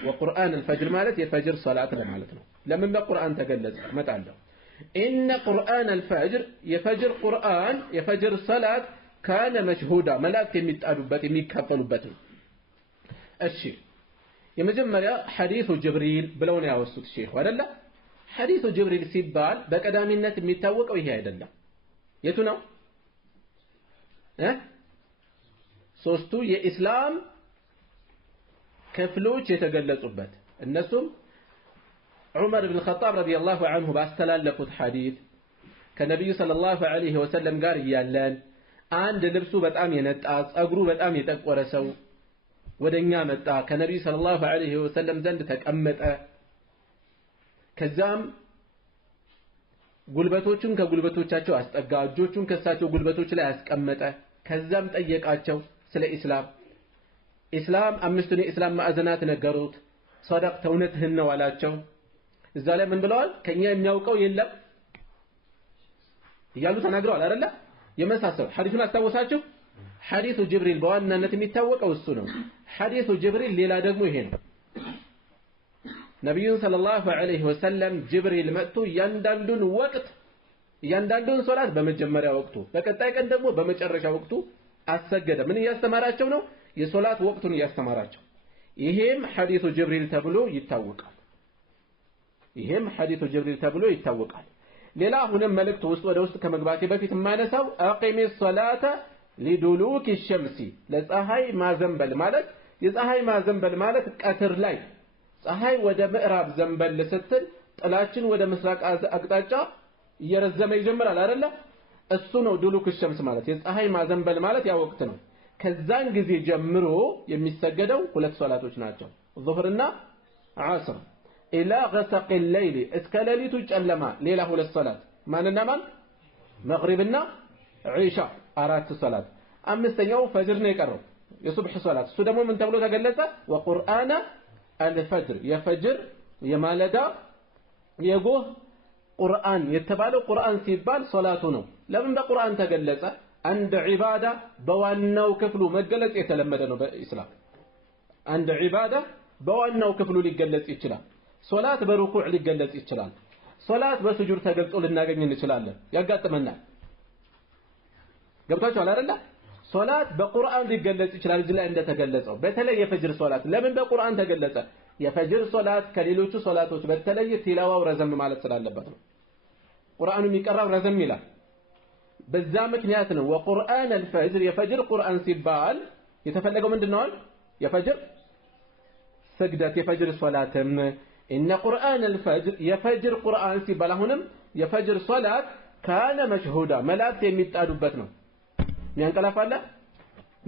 وقرآن الفجر ማለት የፈጅር ሶላት ለማለት ነው ለምን በቁርአን ተገለጸ መጣለው إن قرآن الفجر يفجر قرآن يفجر صلاة كان مشهودا ملاك يمتقالوبات يميكفلوبات الشيء يمجمريا حديث جبريل بلون ياوسوت الشيخ ولا حديث جبريل ሲባል በቀዳሚነት የሚታወቀው ይሄ አይደለም የቱ ነው ሶስቱ የኢስላም ክፍሎች የተገለጹበት እነሱም عمر بن الخطاب رضي الله عنه باستلالفوت حديث كنبي صلى الله عليه وسلم ጋር ይያለን አንድ ልብሱ በጣም የነጣ ጸጉሩ በጣም የጠቆረ ሰው ወደኛ መጣ ከነብዩ ሰለላሁ ዐለይሂ ወሰለም ዘንድ ተቀመጠ ከዛም ጉልበቶቹን ከጉልበቶቻቸው አስጠጋ እጆቹን ከሳቸው ጉልበቶች ላይ አስቀመጠ ከዛም ጠየቃቸው ስለ ኢስላም አምስቱን የኢስላም ማዕዘናት ነገሩት صدقت እውነትህን ነው አላቸው እዛ ላይ ምን ብለዋል ከኛ የሚያውቀው የለም ይያሉ ተናግረዋል አይደለ የመሳሰሉ ሐዲሱን አስተዋወሳችሁ ሐዲሱ ጅብሪል በዋናነት የሚታወቀው እሱ ነው ሐዲሱ ጅብሪል ሌላ ደግሞ ይሄ ነው ነብዩ ሰለላሁ ዐለይሂ ወሰለም ጅብሪል መጥቶ ያንዳንዱን ወቅት ያንዳንዱን ሶላት በመጀመሪያ ወቅቱ በቀጣይ ቀን ደግሞ በመጨረሻ ወቅቱ አሰገደ ምን ያስተማራቸው ነው የሶላት ወቅቱን ያስተማራቸው ይሄም ሐዲሱ ጅብሪል ተብሎ ይታወቃል ይሄም ሐዲሱ ጅብሪል ተብሎ ይታወቃል ሌላ ሁንም መልእክት ወደ ውስጥ ከመግባቴ በፊት ማነሳው አቂሚ ሶላተ ሊዱሉክ الشمس ለፀሐይ ማዘንበል ማለት የፀሐይ ማዘንበል ማለት ቀትር ላይ ፀሐይ ወደ ምዕራብ ዘንበል ስትል ጥላችን ወደ ምስራቅ አቅጣጫ እየረዘመ ይጀምራል አይደለ እሱ ነው ዱሉክ الشمس ማለት የፀሐይ ማዘንበል ማለት ያ ወቅት ነው ከዛን ጊዜ ጀምሮ የሚሰገደው ሁለት ሶላቶች ናቸው ዙህርና ዓስር إلى غسق الليل اسكالاليتو جلما ليلة هو الصلاة ما ننمان مغربنا عيشة أرات الصلاة أمستنيو فجرنا يكرر يصبح الصلاة سودمو من تبلو تقلسة وقرآن الفجر يفجر يمالدا يقوه قرآن يتبالو قرآن سيبال صلاتنا لمن بقرآن تقلسة عند عبادة بوانو كفلو مجلس يتلمدنو بإسلام عند عبادة بوانو كفلو ليقلس إجلال ሶላት በሩኩዕ ሊገለጽ ይችላል ሶላት በስጁድ ተገልጾ ልናገኝ እንችላለን ያጋጥመናል ገብታችኋል አይደል ሶላት በቁርአን ሊገለጽ ይችላል እዚህ ላይ እንደተገለጸው በተለይ የፈጅር ሶላት ለምን በቁርአን ተገለጸ የፈጅር ሶላት ከሌሎቹ ሶላቶች በተለየ ቲላዋው ረዘም ማለት ስላለበት ነው ቁርአኑ የሚቀራው ረዘም ይላል በዛ ምክንያት ነው ወቁርአን الفجر የፈጅር ቁርአን ሲባል የተፈለገው ምንድነው የፈጅር ስግደት የፈጅር ሶላትም إن قرآن الفجر يفجر قرآن سيبالهنم يفجر صلاة كان مشهودا ملاك يميت أدوبتنا مين كلا فعلا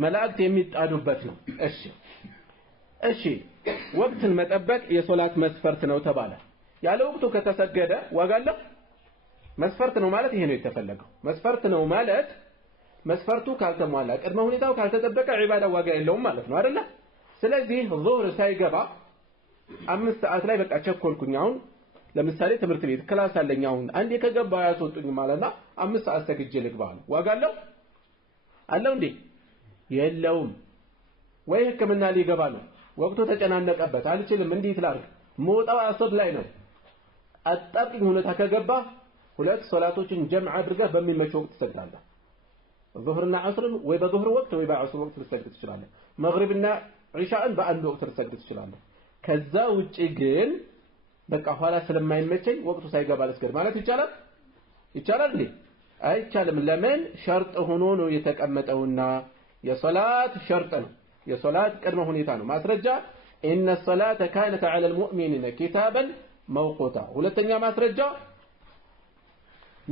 ملاك يميت أدوبتنا أشي وقت المتأبك يصلاة مسفرتنا وتبالا يعني وقته كتسجد وقال له مسفرتنا ومالت هنا يتفلقوا مسفرتنا ومالت مسفرتو كالتمالك أدما هنيتاو كالتتبك عبادة واقع اللهم مالت نوار الله سلازي الظهر سايقبا 5 ሰዓት ላይ በቃ ቸኮልኩኝ አሁን ለምሳሌ ትምህርት ቤት ክላስ አለኝ አሁን አንዴ ከገባ ያስወጡኝ ማለትና 5 ሰዓት ተግጄ ልግባል ዋጋለው አለው እንዴ የለውም ወይ ህክምና ሊገባ ነው ወቅቱ ተጨናነቀበት አልችልም እንዴት ላድርግ ሞጣው አሶድ ላይ ነው አጣጥኝ ሁኔታ ከገባ ሁለት ሶላቶችን ጀምዕ አድርገህ በሚመች ወቅት ትሰግዳለህ ዙህርና ዐስርን ወይ በዙህር ወቅት ወይ በዐስር ወቅት ልትሰግድ ትችላለህ መግሪብና ዒሻእን በአንድ ወቅት ልትሰግድ ትችላለህ ከዛ ውጪ ግን በቃ ኋላ ስለማይመቸኝ ወቅቱ ሳይገባ ልስገድ ማለት ይቻላል እንዴ አይቻልም ለምን ሸርጥ ሆኖ ነው የተቀመጠውና የሶላት ሸርጥ ነው የሶላት ቅድመ ሁኔታ ነው ማስረጃ ان الصلاه كانت على المؤمنين كتابا موقوتا ሁለተኛ ማስረጃ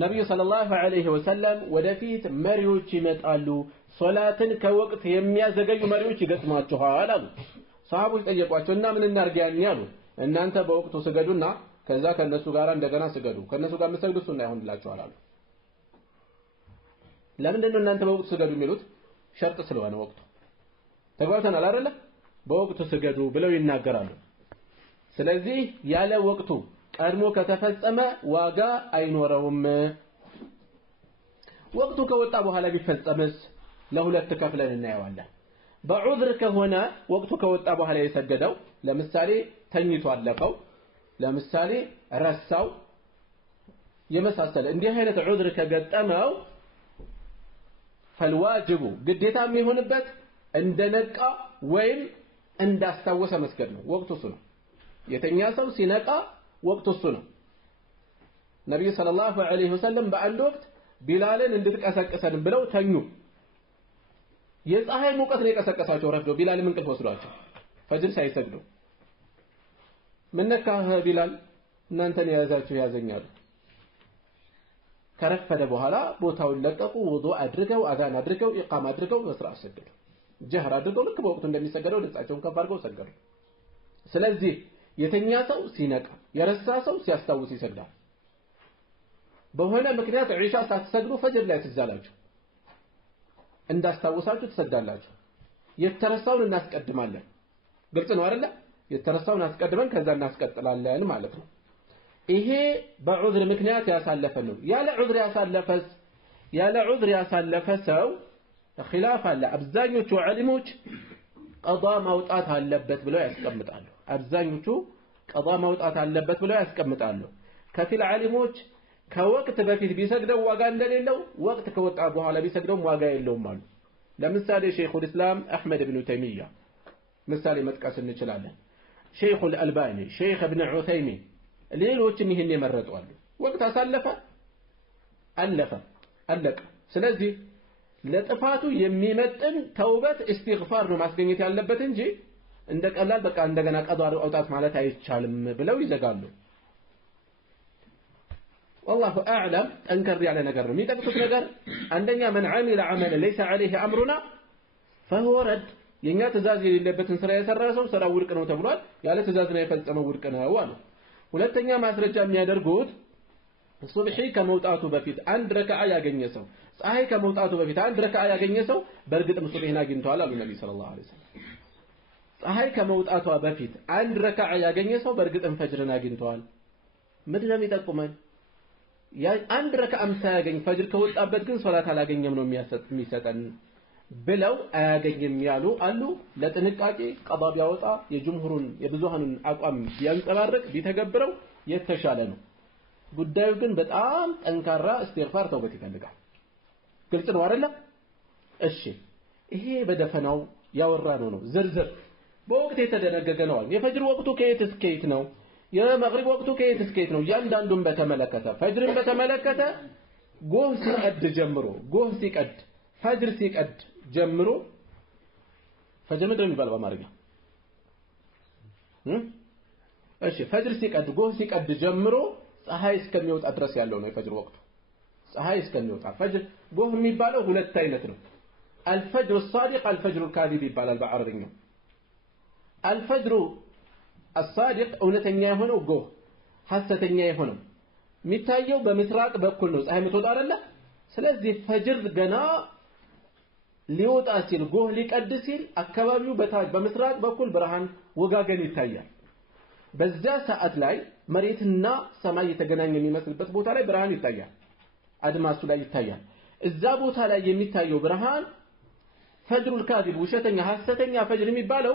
ነብዩ ሰለላሁ ዐለይሂ ወሰለም ወደፊት መሪዎች ይመጣሉ ሶላትን ከወቅት የሚያዘገዩ መሪዎች ይገጥማቸዋል አሉ ሰሃቦች ጠየቋቸውና ምን እናርግ ያኔ አሉ እናንተ በወቅቱ ስገዱና ከዛ ከነሱ ጋር እንደገና ስገዱ ከነሱ ጋር መስገዱ ሱና ይሆንላችኋል አሉ ለምንድን ነው እናንተ በወቅቱ ስገዱ የሚሉት ሸርጥ ስለሆነ ወቅቱ ተጓተናል አይደለ በወቅቱ ስገዱ ብለው ይናገራሉ ስለዚህ ያለ ወቅቱ ቀድሞ ከተፈጸመ ዋጋ አይኖረውም ወቅቱ ከወጣ በኋላ ቢፈጸምስ ለሁለት ከፍለን እናየዋለን በዑዝር ከሆነ ወቅቱ ከወጣ በኋላ የሰገደው ለምሳሌ ተኝቶ አለፈው ለምሳሌ ረሳው የመሳሰለ እንዲህ አይነት ዑዝር ከገጠመው فالواجب ግዴታም ይሆንበት እንደነቃ ወይም እንዳስታወሰ መስገድ ነው ወቅቱ እሱ ነው የተኛ ሰው ሲነቃ ወቅቱ እሱ ነው ነብዩ ሰለላሁ ዐለይሂ ወሰለም በአንድ ወቅት ቢላልን እንድትቀሰቅሰን ብለው ተኙ የፀሐይ ሙቀት ነው የቀሰቀሳቸው ረፍዶ ቢላል እንቅልፍ ወስዷቸው ፈጅር ሳይሰግዱ ምን ነካህ ቢላል እናንተን የያዛችሁ ያዘኛሉ ከረፈደ በኋላ ቦታውን ለቀቁ ውዱእ አድርገው አዛን አድርገው ኢቃማ አድርገው መስራት ሰገዱ ጀህር አድርገው ልክ በወቅቱ እንደሚሰገደው ድምጻቸውን ከፍ አድርገው ሰገዱ ስለዚህ የተኛ ሰው ሲነቃ የረሳ ሰው ሲያስታውስ ይሰግዳል በሆነ ምክንያት ዒሻ ሳትሰግዱ ፈጅር ላይ ትዛላችሁ እንዳስታውሳችሁ ትሰግዳላችሁ የተረሳውን እናስቀድማለን ግልጽ ነው አይደል የተረሳውን አስቀድመን ከዛ እናስቀጥላለን ማለት ነው ይሄ በዑዝር ምክንያት ያሳለፈ ነው ያለ ዑዝር ያሳለፈ ሰው ኺላፍ አለ አብዛኞቹ ዑለሞች ቀዷ ማውጣት አለበት ብለው ያስቀምጣሉ አብዛኞቹ ቀዷ ማውጣት አለበት ብለው ያስቀምጣሉ ከፊል ዑለሞች ከወቅት በፊት ቢሰግደው ዋጋ እንደሌለው ወቅት ከወጣ በኋላ ቢሰግደው ዋጋ የለውም አሉ ለምሳሌ ሸይኹል ኢስላም አህመድ ኢብኑ ተይሚያ ምሳሌ መጥቀስ እንችላለን ሸይኹል አልባኒ ሸይኽ ኢብኑ ዑሰይሚን ሌሎችም ይሄን የመረጡ አሉ ወቅት አሳለፈ አለቀ ስለዚህ ለጥፋቱ የሚመጥን ተውበት ኢስቲግፋር ነው ማስገኘት ያለበት እንጂ እንደቀላል በቃ እንደገና ቀዷ አውጣት ማለት አይቻልም ብለው ይዘጋሉ والله اعلم انكر على ነገር ነው የሚጠቅሱት ነገር አንደኛ من عمل عملا ليس عليه امرنا فهو رد የኛ ትእዛዝ የሌለበትን ስራ የሰራ ሰው ስራው ውድቅ ነው ተብሏል ያለ ትእዛዝ ነው የፈጸመው ውድቅ ነው አሉ ሁለተኛ ማስረጃ የሚያደርጉት ሱብሂ ከመውጣቱ በፊት አንድ ረካዓ ያገኘ ሰው ፀሐይ ከመውጣቱ በፊት አንድ ረካዓ ያገኘ ሰው በእርግጥም ሱብሂን አግኝቷል አሉ ነብዩ ሰለላሁ ዐለይሂ ወሰለም ፀሐይ ከመውጣቷ በፊት አንድ ረካዓ ያገኘ ሰው በእርግጥም ፈጅርን አግኝቷል ምንድነው የሚጠቁመን ያ አንድ ረካዓም ሳያገኝ ፈጅር ከወጣበት ግን ሶላት አላገኘም ነው የሚሰጠን ብለው አያገኝም ያሉ አሉ ለጥንቃቄ ቀዷ ቢያወጣ የጅምሁሩን የብዙሃኑን አቋም ቢያንጸባርቅ ቢተገብረው የተሻለ ነው ጉዳዩ ግን በጣም ጠንካራ ኢስቲግፋር ተውበት ይፈልጋል ግልጽ ነው አይደል እሺ ይሄ በደፈናው ያወራነው ነው ዝርዝር በወቅት የተደነገገ ነው የፈጅር ወቅቱ ከየት እስከ የት ነው የመግሪብ ወቅቱ ከየት እስከ የት ነው ያንዳንዱን በተመለከተ ፈጅርን በተመለከተ ጎህ ሲቀድ ጀምሮ ጎህ ሲቀድ ፈጅር ሲቀድ ጀምሮ ፈጅር ምንድነው የሚባለው በአማርኛ እሺ ፈጅር ሲቀድ ጎህ ሲቀድ ጀምሮ ፀሐይ እስከሚወጣ ድረስ ያለው ነው የፈጅር ወቅቱ ፀሐይ እስከሚወጣ ፈጅር ጎህ የሚባለው ሁለት አይነት ነው الفجر الصادق الفجر الكاذب ይባላል በአረብኛ الفجر الصادق እውነተኛ የሆነው ጎህ ሐሰተኛ የሆነው የሚታየው በምስራቅ በኩል ነው ፀሐይ የምትወጣ አይደለ ስለዚህ ፈጅር ገና ሊወጣ ሲል ጎህ ሊቀድ ሲል አካባቢው በታች በምስራቅ በኩል ብርሃን ወጋገን ይታያል በዛ ሰዓት ላይ መሬትና ሰማይ የተገናኘ የሚመስልበት ቦታ ላይ ብርሃን ይታያል አድማሱ ላይ ይታያል እዛ ቦታ ላይ የሚታየው ብርሃን ፈጅሩል ካዚብ ውሸተኛ ሐሰተኛ ፈጅር የሚባለው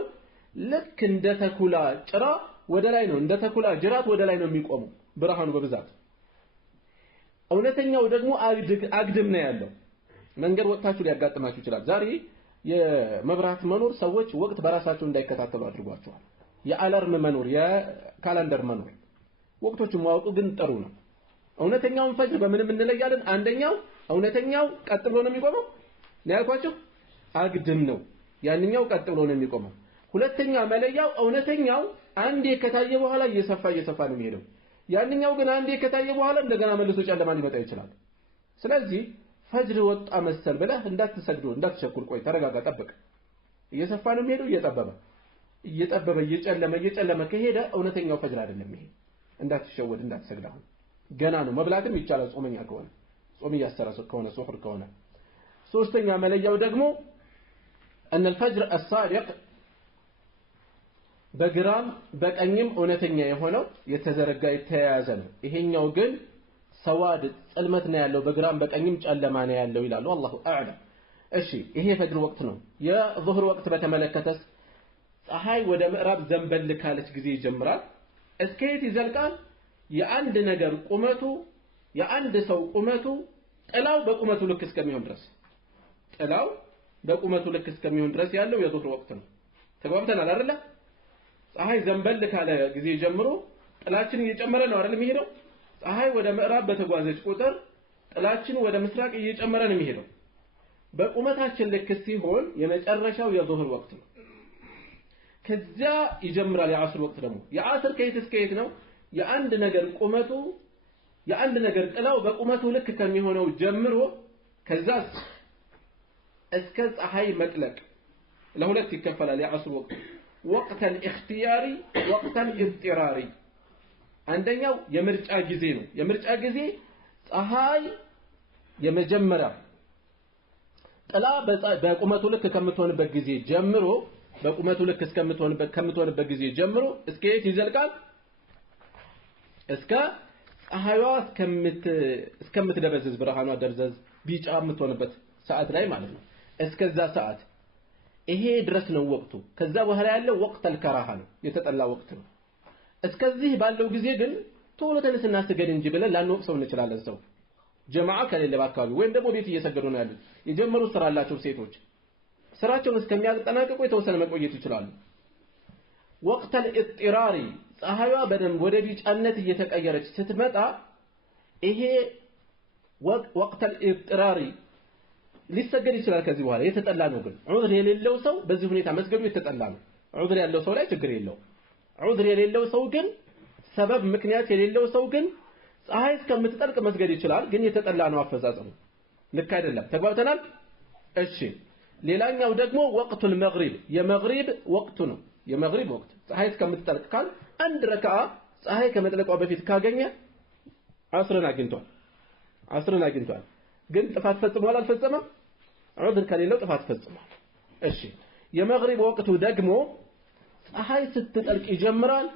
ልክ እንደ ተኩላ ጭራ ወደ ላይ ነው እንደ ተኩላ ጅራት ወደ ላይ ነው የሚቆመው ብርሃኑ በብዛት እውነተኛው ደግሞ አግድም ነው ያለው መንገድ ወጣችሁ ሊያጋጥማችሁ ይችላል ዛሬ የመብራት መኖር ሰዎች ወቅት በራሳቸው እንዳይከታተሉ አድርጓቸዋል የአላርም መኖር የካላንደር መኖር ወቅቶችን ማወቁ ግን ጥሩ ነው እውነተኛውን ፈጅር በምንም እንለያለን አንደኛው እውነተኛው ቀጥ ብሎ ነው የሚቆመው ያልኳችሁ አግድም ነው ያንኛው ቀጥ ብሎ ነው የሚቆመው ሁለተኛ መለያው እውነተኛው አንዴ ከታየ በኋላ እየሰፋ ነው የሚሄደው ያንኛው ግን አንዴ ከታየ በኋላ እንደገና መልሶ ጨለማ ሊመጣ ይችላል ስለዚህ ፈጅር ወጣ መሰል ብለህ እንዳትሰግዱ እንዳትቸኩል ቆይ ተረጋጋ ጠብቅ እየሰፋ ነው የሚሄደው እየጠበበ እየጨለመ ከሄደ እውነተኛው ፈጅር አይደለም ይሄ እንዳትሸወድ እንዳትሰግድ አሁን ገና ነው መብላትም ይቻላል ጾመኛ ከሆነ ጾም እያሰራሰ ከሆነ ሱህር ከሆነ ሶስተኛ መለያው ደግሞ ان الفجر الصادق በግራም በቀኝም እውነተኛ የሆነው የተዘረጋ የተያያዘ ነው ይሄኛው ግን ሰዋድ ጽልመት ነው ያለው በግራም በቀኝም ጨለማ ነው ያለው ይላሉ አላሁ አዕለም እሺ ይሄ ፈጅር ወቅት ነው የዙህር ወቅት በተመለከተስ ፀሐይ ወደ ምዕራብ ዘንበል ካለች ጊዜ ይጀምራል እስከየት ይዘልቃል የአንድ ነገር ቁመቱ የአንድ ሰው ቁመቱ ጥላው በቁመቱ ልክ እስከሚሆን ድረስ ጥላው በቁመቱ ልክ እስከሚሆን ድረስ ያለው የዙህር ወቅት ነው ተግባብተናል አይደል ፀሐይ ዘንበል ካለ ጊዜ ጀምሮ ጥላችን እየጨመረ ነው አይደል የሚሄደው ፀሐይ ወደ ምዕራብ በተጓዘች ቁጥር ጥላችን ወደ ምስራቅ እየጨመረ ነው የሚሄደው በቁመታችን ልክ ሲሆን የመጨረሻው የዙህር ወቅት ነው ከዛ ይጀምራል የዓስር ወቅት ደግሞ የዓስር ከየት እስከ የት ነው የአንድ ነገር ቁመቱ የአንድ ነገር ጥላው በቁመቱ ልክ ከሚሆነው ጀምሮ ከዛ እስከ ፀሐይ መጥለቅ ለሁለት ይከፈላል የዓስር ወቅት ወቅት الاختياري ወቅት الاضطراري አንደኛው የምርጫ ጊዜ ነው የምርጫ ጊዜ ፀሐይ የመጀመሪያ ጥላ በቁመቱ ልክ ከምትሆንበት ጊዜ ጀምሮ በቁመቱ ልክ ከምትሆንበት ጊዜ ጀምሮ እስከ የት ይዘልቃል እስከ ፀሐይዋ እስከምትደበዝዝ ብርሃኗ ደርዘዝ ቢጫ የምትሆንበት ሰዓት ላይ ማለት ነው እስከዛ ሰዓት ይሄ ድረስ ነው ወቅቱ ከዛ በኋላ ያለው ወቅት الكراهه ነው የተጠላ ወቅት ነው እስከዚህ ባለው ጊዜ ግን ቶሎ ተነስና ስገድ እንጂ ብለን ላንወቅሰው እንችላለን ሰው ጀማዓ ከሌለ ባካባቢ ወይም ደግሞ ቤት እየሰገዱ ነው ያሉት የጀመሩ ስራ አላቸው ሴቶች ስራቸውን እስከሚያጠናቅቁ የተወሰነ መቆየት ይችላሉ ወቅት الاضطرار ፀሐይዋ በደንብ ወደ ቢጫነት እየተቀየረች ስትመጣ ይሄ ወቅት الاضطرار ሊሰገድ ይችላል ከዚህ በኋላ የተጠላ ነው ግን ዑዝር የሌለው ሰው በዚህ ሁኔታ መስገዱ የተጠላ ነው ዑዝር ያለው ሰው ላይ ችግር የለው ዑዝር የሌለው ሰው ግን ሰበብ ምክንያት የሌለው ሰው ግን ፀሐይ እስከምትጠልቅ መስገድ ይችላል ግን የተጠላ ነው አፈዛጸሙ ልክ አይደለም ተግባብተናል እሺ ሌላኛው ደግሞ ወቅቱል መግሪብ የመግሪብ ወቅቱ ነው የመግሪብ ወቅት ፀሐይ እስከምትጠልቅ ካል አንድ ረካዓ ፀሐይ ከመጥለቋ በፊት ካገኘ አስርን አግኝቷል ግን ጥፋት ፈጽሟል አልፈጸመም ዑዝር ከሌለው ጥፋት ፈጽሟል እሺ የመግሪብ ወቅቱ ደግሞ ፀሐይ ስትጠልቅ ይጀምራል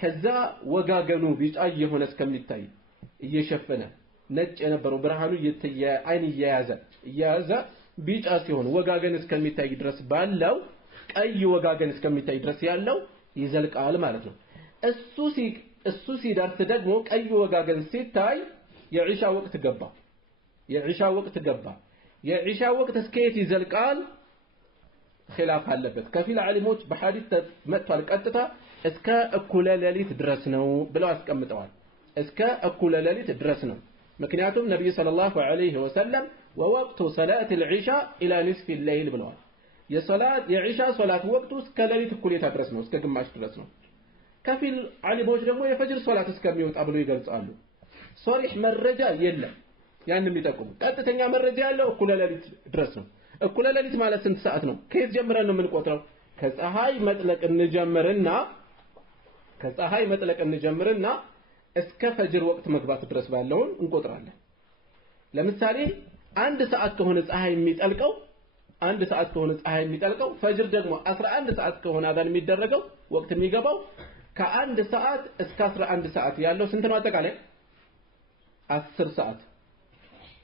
ከዛ ወጋገኑ ቢጫ የሆነ እስከሚታይ እየሸፈነ ነጭ የነበረው ብርሃኑ አይን እያያዘ ቢጫ ሲሆን ወጋገን እስከሚታይ ድረስ ባለው ቀይ ወጋገን እስከሚታይ ድረስ ያለው ይዘልቃል ማለት ነው እሱ ሲደርስ ደግሞ ቀይ ወጋገን ሲታይ የዒሻ ወቅት ገባ የዒሻ ወቅት እስከየት ይዘልቃል خلاف አለበት ከፊል ዓሊሞች በሐዲስ መጥቷል ቀጥታ እስከ እኩለ ሌሊት ድረስ ነው ብለው አስቀምጠዋል እስከ እኩለ ሌሊት ድረስ ነው ምክንያቱም ነብዩ ሰለላሁ ዐለይሂ ወሰለም ወወቅቱ ሰላት العشاء الى نصف الليل ብለዋል የዒሻ ሶላት ወቅቱ እስከ ሌሊት እኩሌታ ድረስ ነው እስከ ግማሽ ድረስ ነው ከፊል ዓሊሞች ደግሞ የፈጅር ሶላት እስከሚወጣ ብለው ይገልጻሉ ሶሪህ መረጃ የለም ያን የሚጠቁም ቀጥተኛ መረጃ ያለው እኩለ ሌሊት ድረስ ነው እኩለ ሌሊት ማለት ስንት ሰዓት ነው ከየት ጀምረን ነው የምንቆጥረው ከፀሐይ መጥለቅ እንጀምርና እስከ ፈጅር ወቅት መግባት ድረስ ባለውን እንቆጥራለን ለምሳሌ አንድ ሰዓት ከሆነ ፀሐይ የሚጠልቀው ፈጅር ደግሞ 11 ሰዓት ከሆነ አዳን የሚደረገው ወቅት የሚገባው ከአንድ ሰዓት እስከ 11 ሰዓት ያለው ስንት ነው አጠቃላይ 10 ሰዓት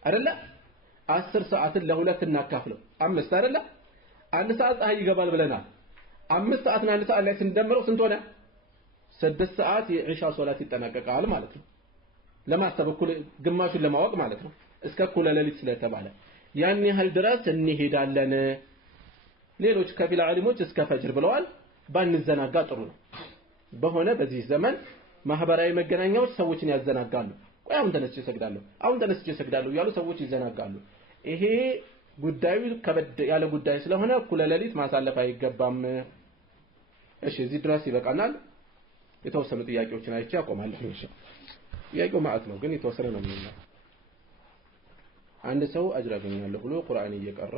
አይደለ 10 ሰዓትን ለሁለት እናካፍለው 5 አይደለ አንድ ሰዓት ፀሐይ ይገባል ብለናል 5 ሰዓትና አንድ ሰዓት ላይ ስንደምረው ስንት ሆነ 6 ሰዓት የዒሻ ሶላት ይጠናቀቃል ማለት ነው ለማሰብ ግማሹን ለማወቅ ማለት ነው እስከ እኩለ ሌሊት ስለተባለ ያን ያህል ድረስ እንሄዳለን ሌሎች ከፊል ዓሊሞች እስከ ፈጅር ብለዋል ባንዘናጋ ጥሩ ነው በሆነ በዚህ ዘመን ማህበራዊ መገናኛዎች ሰዎችን ያዘናጋሉ አሁን ተነስቼ እሰግዳለሁ ያሉ ሰዎች ይዘናጋሉ ይሄ ጉዳዩ ከበድ ያለ ጉዳይ ስለሆነ እኩለ ሌሊት ማሳለፍ አይገባም እሺ እዚህ ድረስ ይበቃናል የተወሰኑ ጥያቄዎችን አይቼ አቆማለሁ ኢንሻአላህ ጥያቄው ማለት ነው ግን የተወሰነ ነው የሚሆነው አንድ ሰው አጅር ያገኛለሁ ብሎ ቁርአን እየቀራ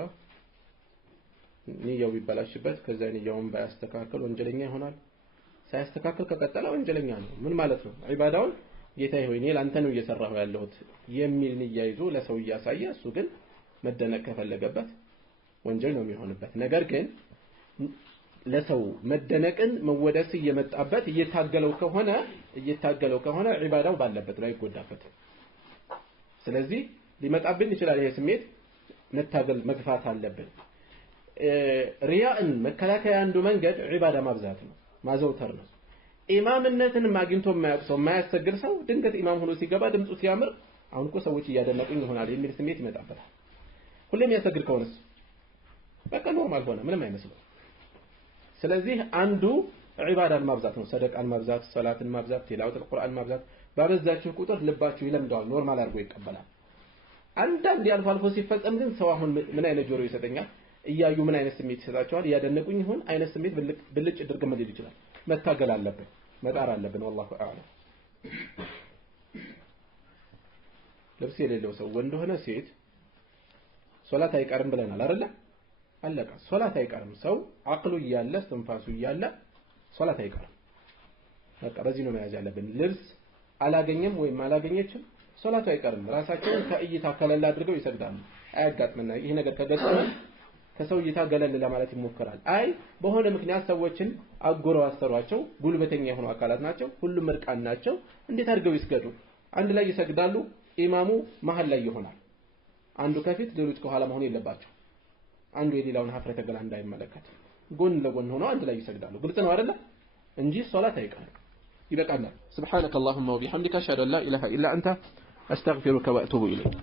ንያው ቢበላሽበት ከዛ ንያውን ባያስተካከል ወንጀለኛ ይሆናል ሳያስተካክል ከቀጠለ ወንጀለኛ ነው። ምን ማለት ነው? ዒባዳውን ጌታዬ ሆይ እኔ ላንተ ነው እየሰራሁ ያለሁት የሚል ንያ ይዞ ለሰው እያሳየ እሱ ግን መደነቅ ከፈለገበት ወንጀል ነው የሚሆንበት። ነገር ግን ለሰው መደነቅን መወደስ እየመጣበት እየታገለው ከሆነ ዒባዳው ባለበት ላይ ይጎዳበት። ስለዚህ ሊመጣብን ይችላል ይሄ ስሜት መታገል መግፋት አለብን። ሪያእን መከላከያ አንዱ መንገድ ዒባዳ ማብዛት ነው፣ ማዘውተር ነው። ኢማምነትን ማግኝቶ የማያውቅ ሰው የማያሰግድ ሰው ድንገት ኢማም ሆኖ ሲገባ ድምፁ ሲያምር አሁን እኮ ሰዎች እያደነቁኝ ይሆናል የሚል ስሜት ይመጣበታል። ሁሌም ያሰግድ ከሆነስ በቃ ኖርማል ሆነ፣ ምንም አይመስለው። ስለዚህ አንዱ ዒባዳን ማብዛት ነው፣ ሰደቃን ማብዛት፣ ሰላትን ማብዛት፣ ቲላወቱል ቁርአን ማብዛት። ባበዛችሁ ቁጥር ልባችሁ ይለምደዋል፣ ኖርማል አድርጎ ይቀበላል። አንዳንድ አልፎ አልፎ ሲፈጸም ግን ሰው አሁን ምን አይነት ጆሮ ይሰጠኛል እያዩ ምን አይነት ስሜት ይሰጣቸዋል? እያደነቁኝ ይሆን አይነት ስሜት ብልጭ ድርግም ሊል ይችላል። መታገል አለብን፣ መጣር አለብን። والله اعلم። ልብስ የሌለው ሰው ወንድ ሆነ ሴት ሶላት አይቀርም ብለናል አይደለ? አለቀ። ሶላት አይቀርም። ሰው አቅሉ እያለ እስትንፋሱ እያለ ሶላት አይቀርም። በቃ በዚህ ነው መያዝ ያለብን። ልብስ አላገኘም ወይም አላገኘችም ሶላቱ አይቀርም። ራሳቸውን ከእይታ ከለል አድርገው ይሰግዳሉ። አያጋጥምና ይሄ ነገር ከገጠመ ከሰው እይታ ገለል ለማለት ይሞከራል። አይ በሆነ ምክንያት ሰዎችን አጎረው አሰሯቸው፣ ጉልበተኛ የሆኑ አካላት ናቸው፣ ሁሉም ምርቃን ናቸው፣ እንዴት አድርገው ይስገዱ? አንድ ላይ ይሰግዳሉ። ኢማሙ መሃል ላይ ይሆናል። አንዱ ከፊት ሌሎች ከኋላ መሆን የለባቸው። አንዱ የሌላውን ሀፍረተ ገላ እንዳይመለከት ጎን ለጎን ሆነው አንድ ላይ ይሰግዳሉ። ግልጽ ነው አይደለ? እንጂ ሶላት አይቀርም። ይበቃናል። سبحانك اللهم وبحمدك اشهد ان لا اله الا انت استغفرك واتوب اليك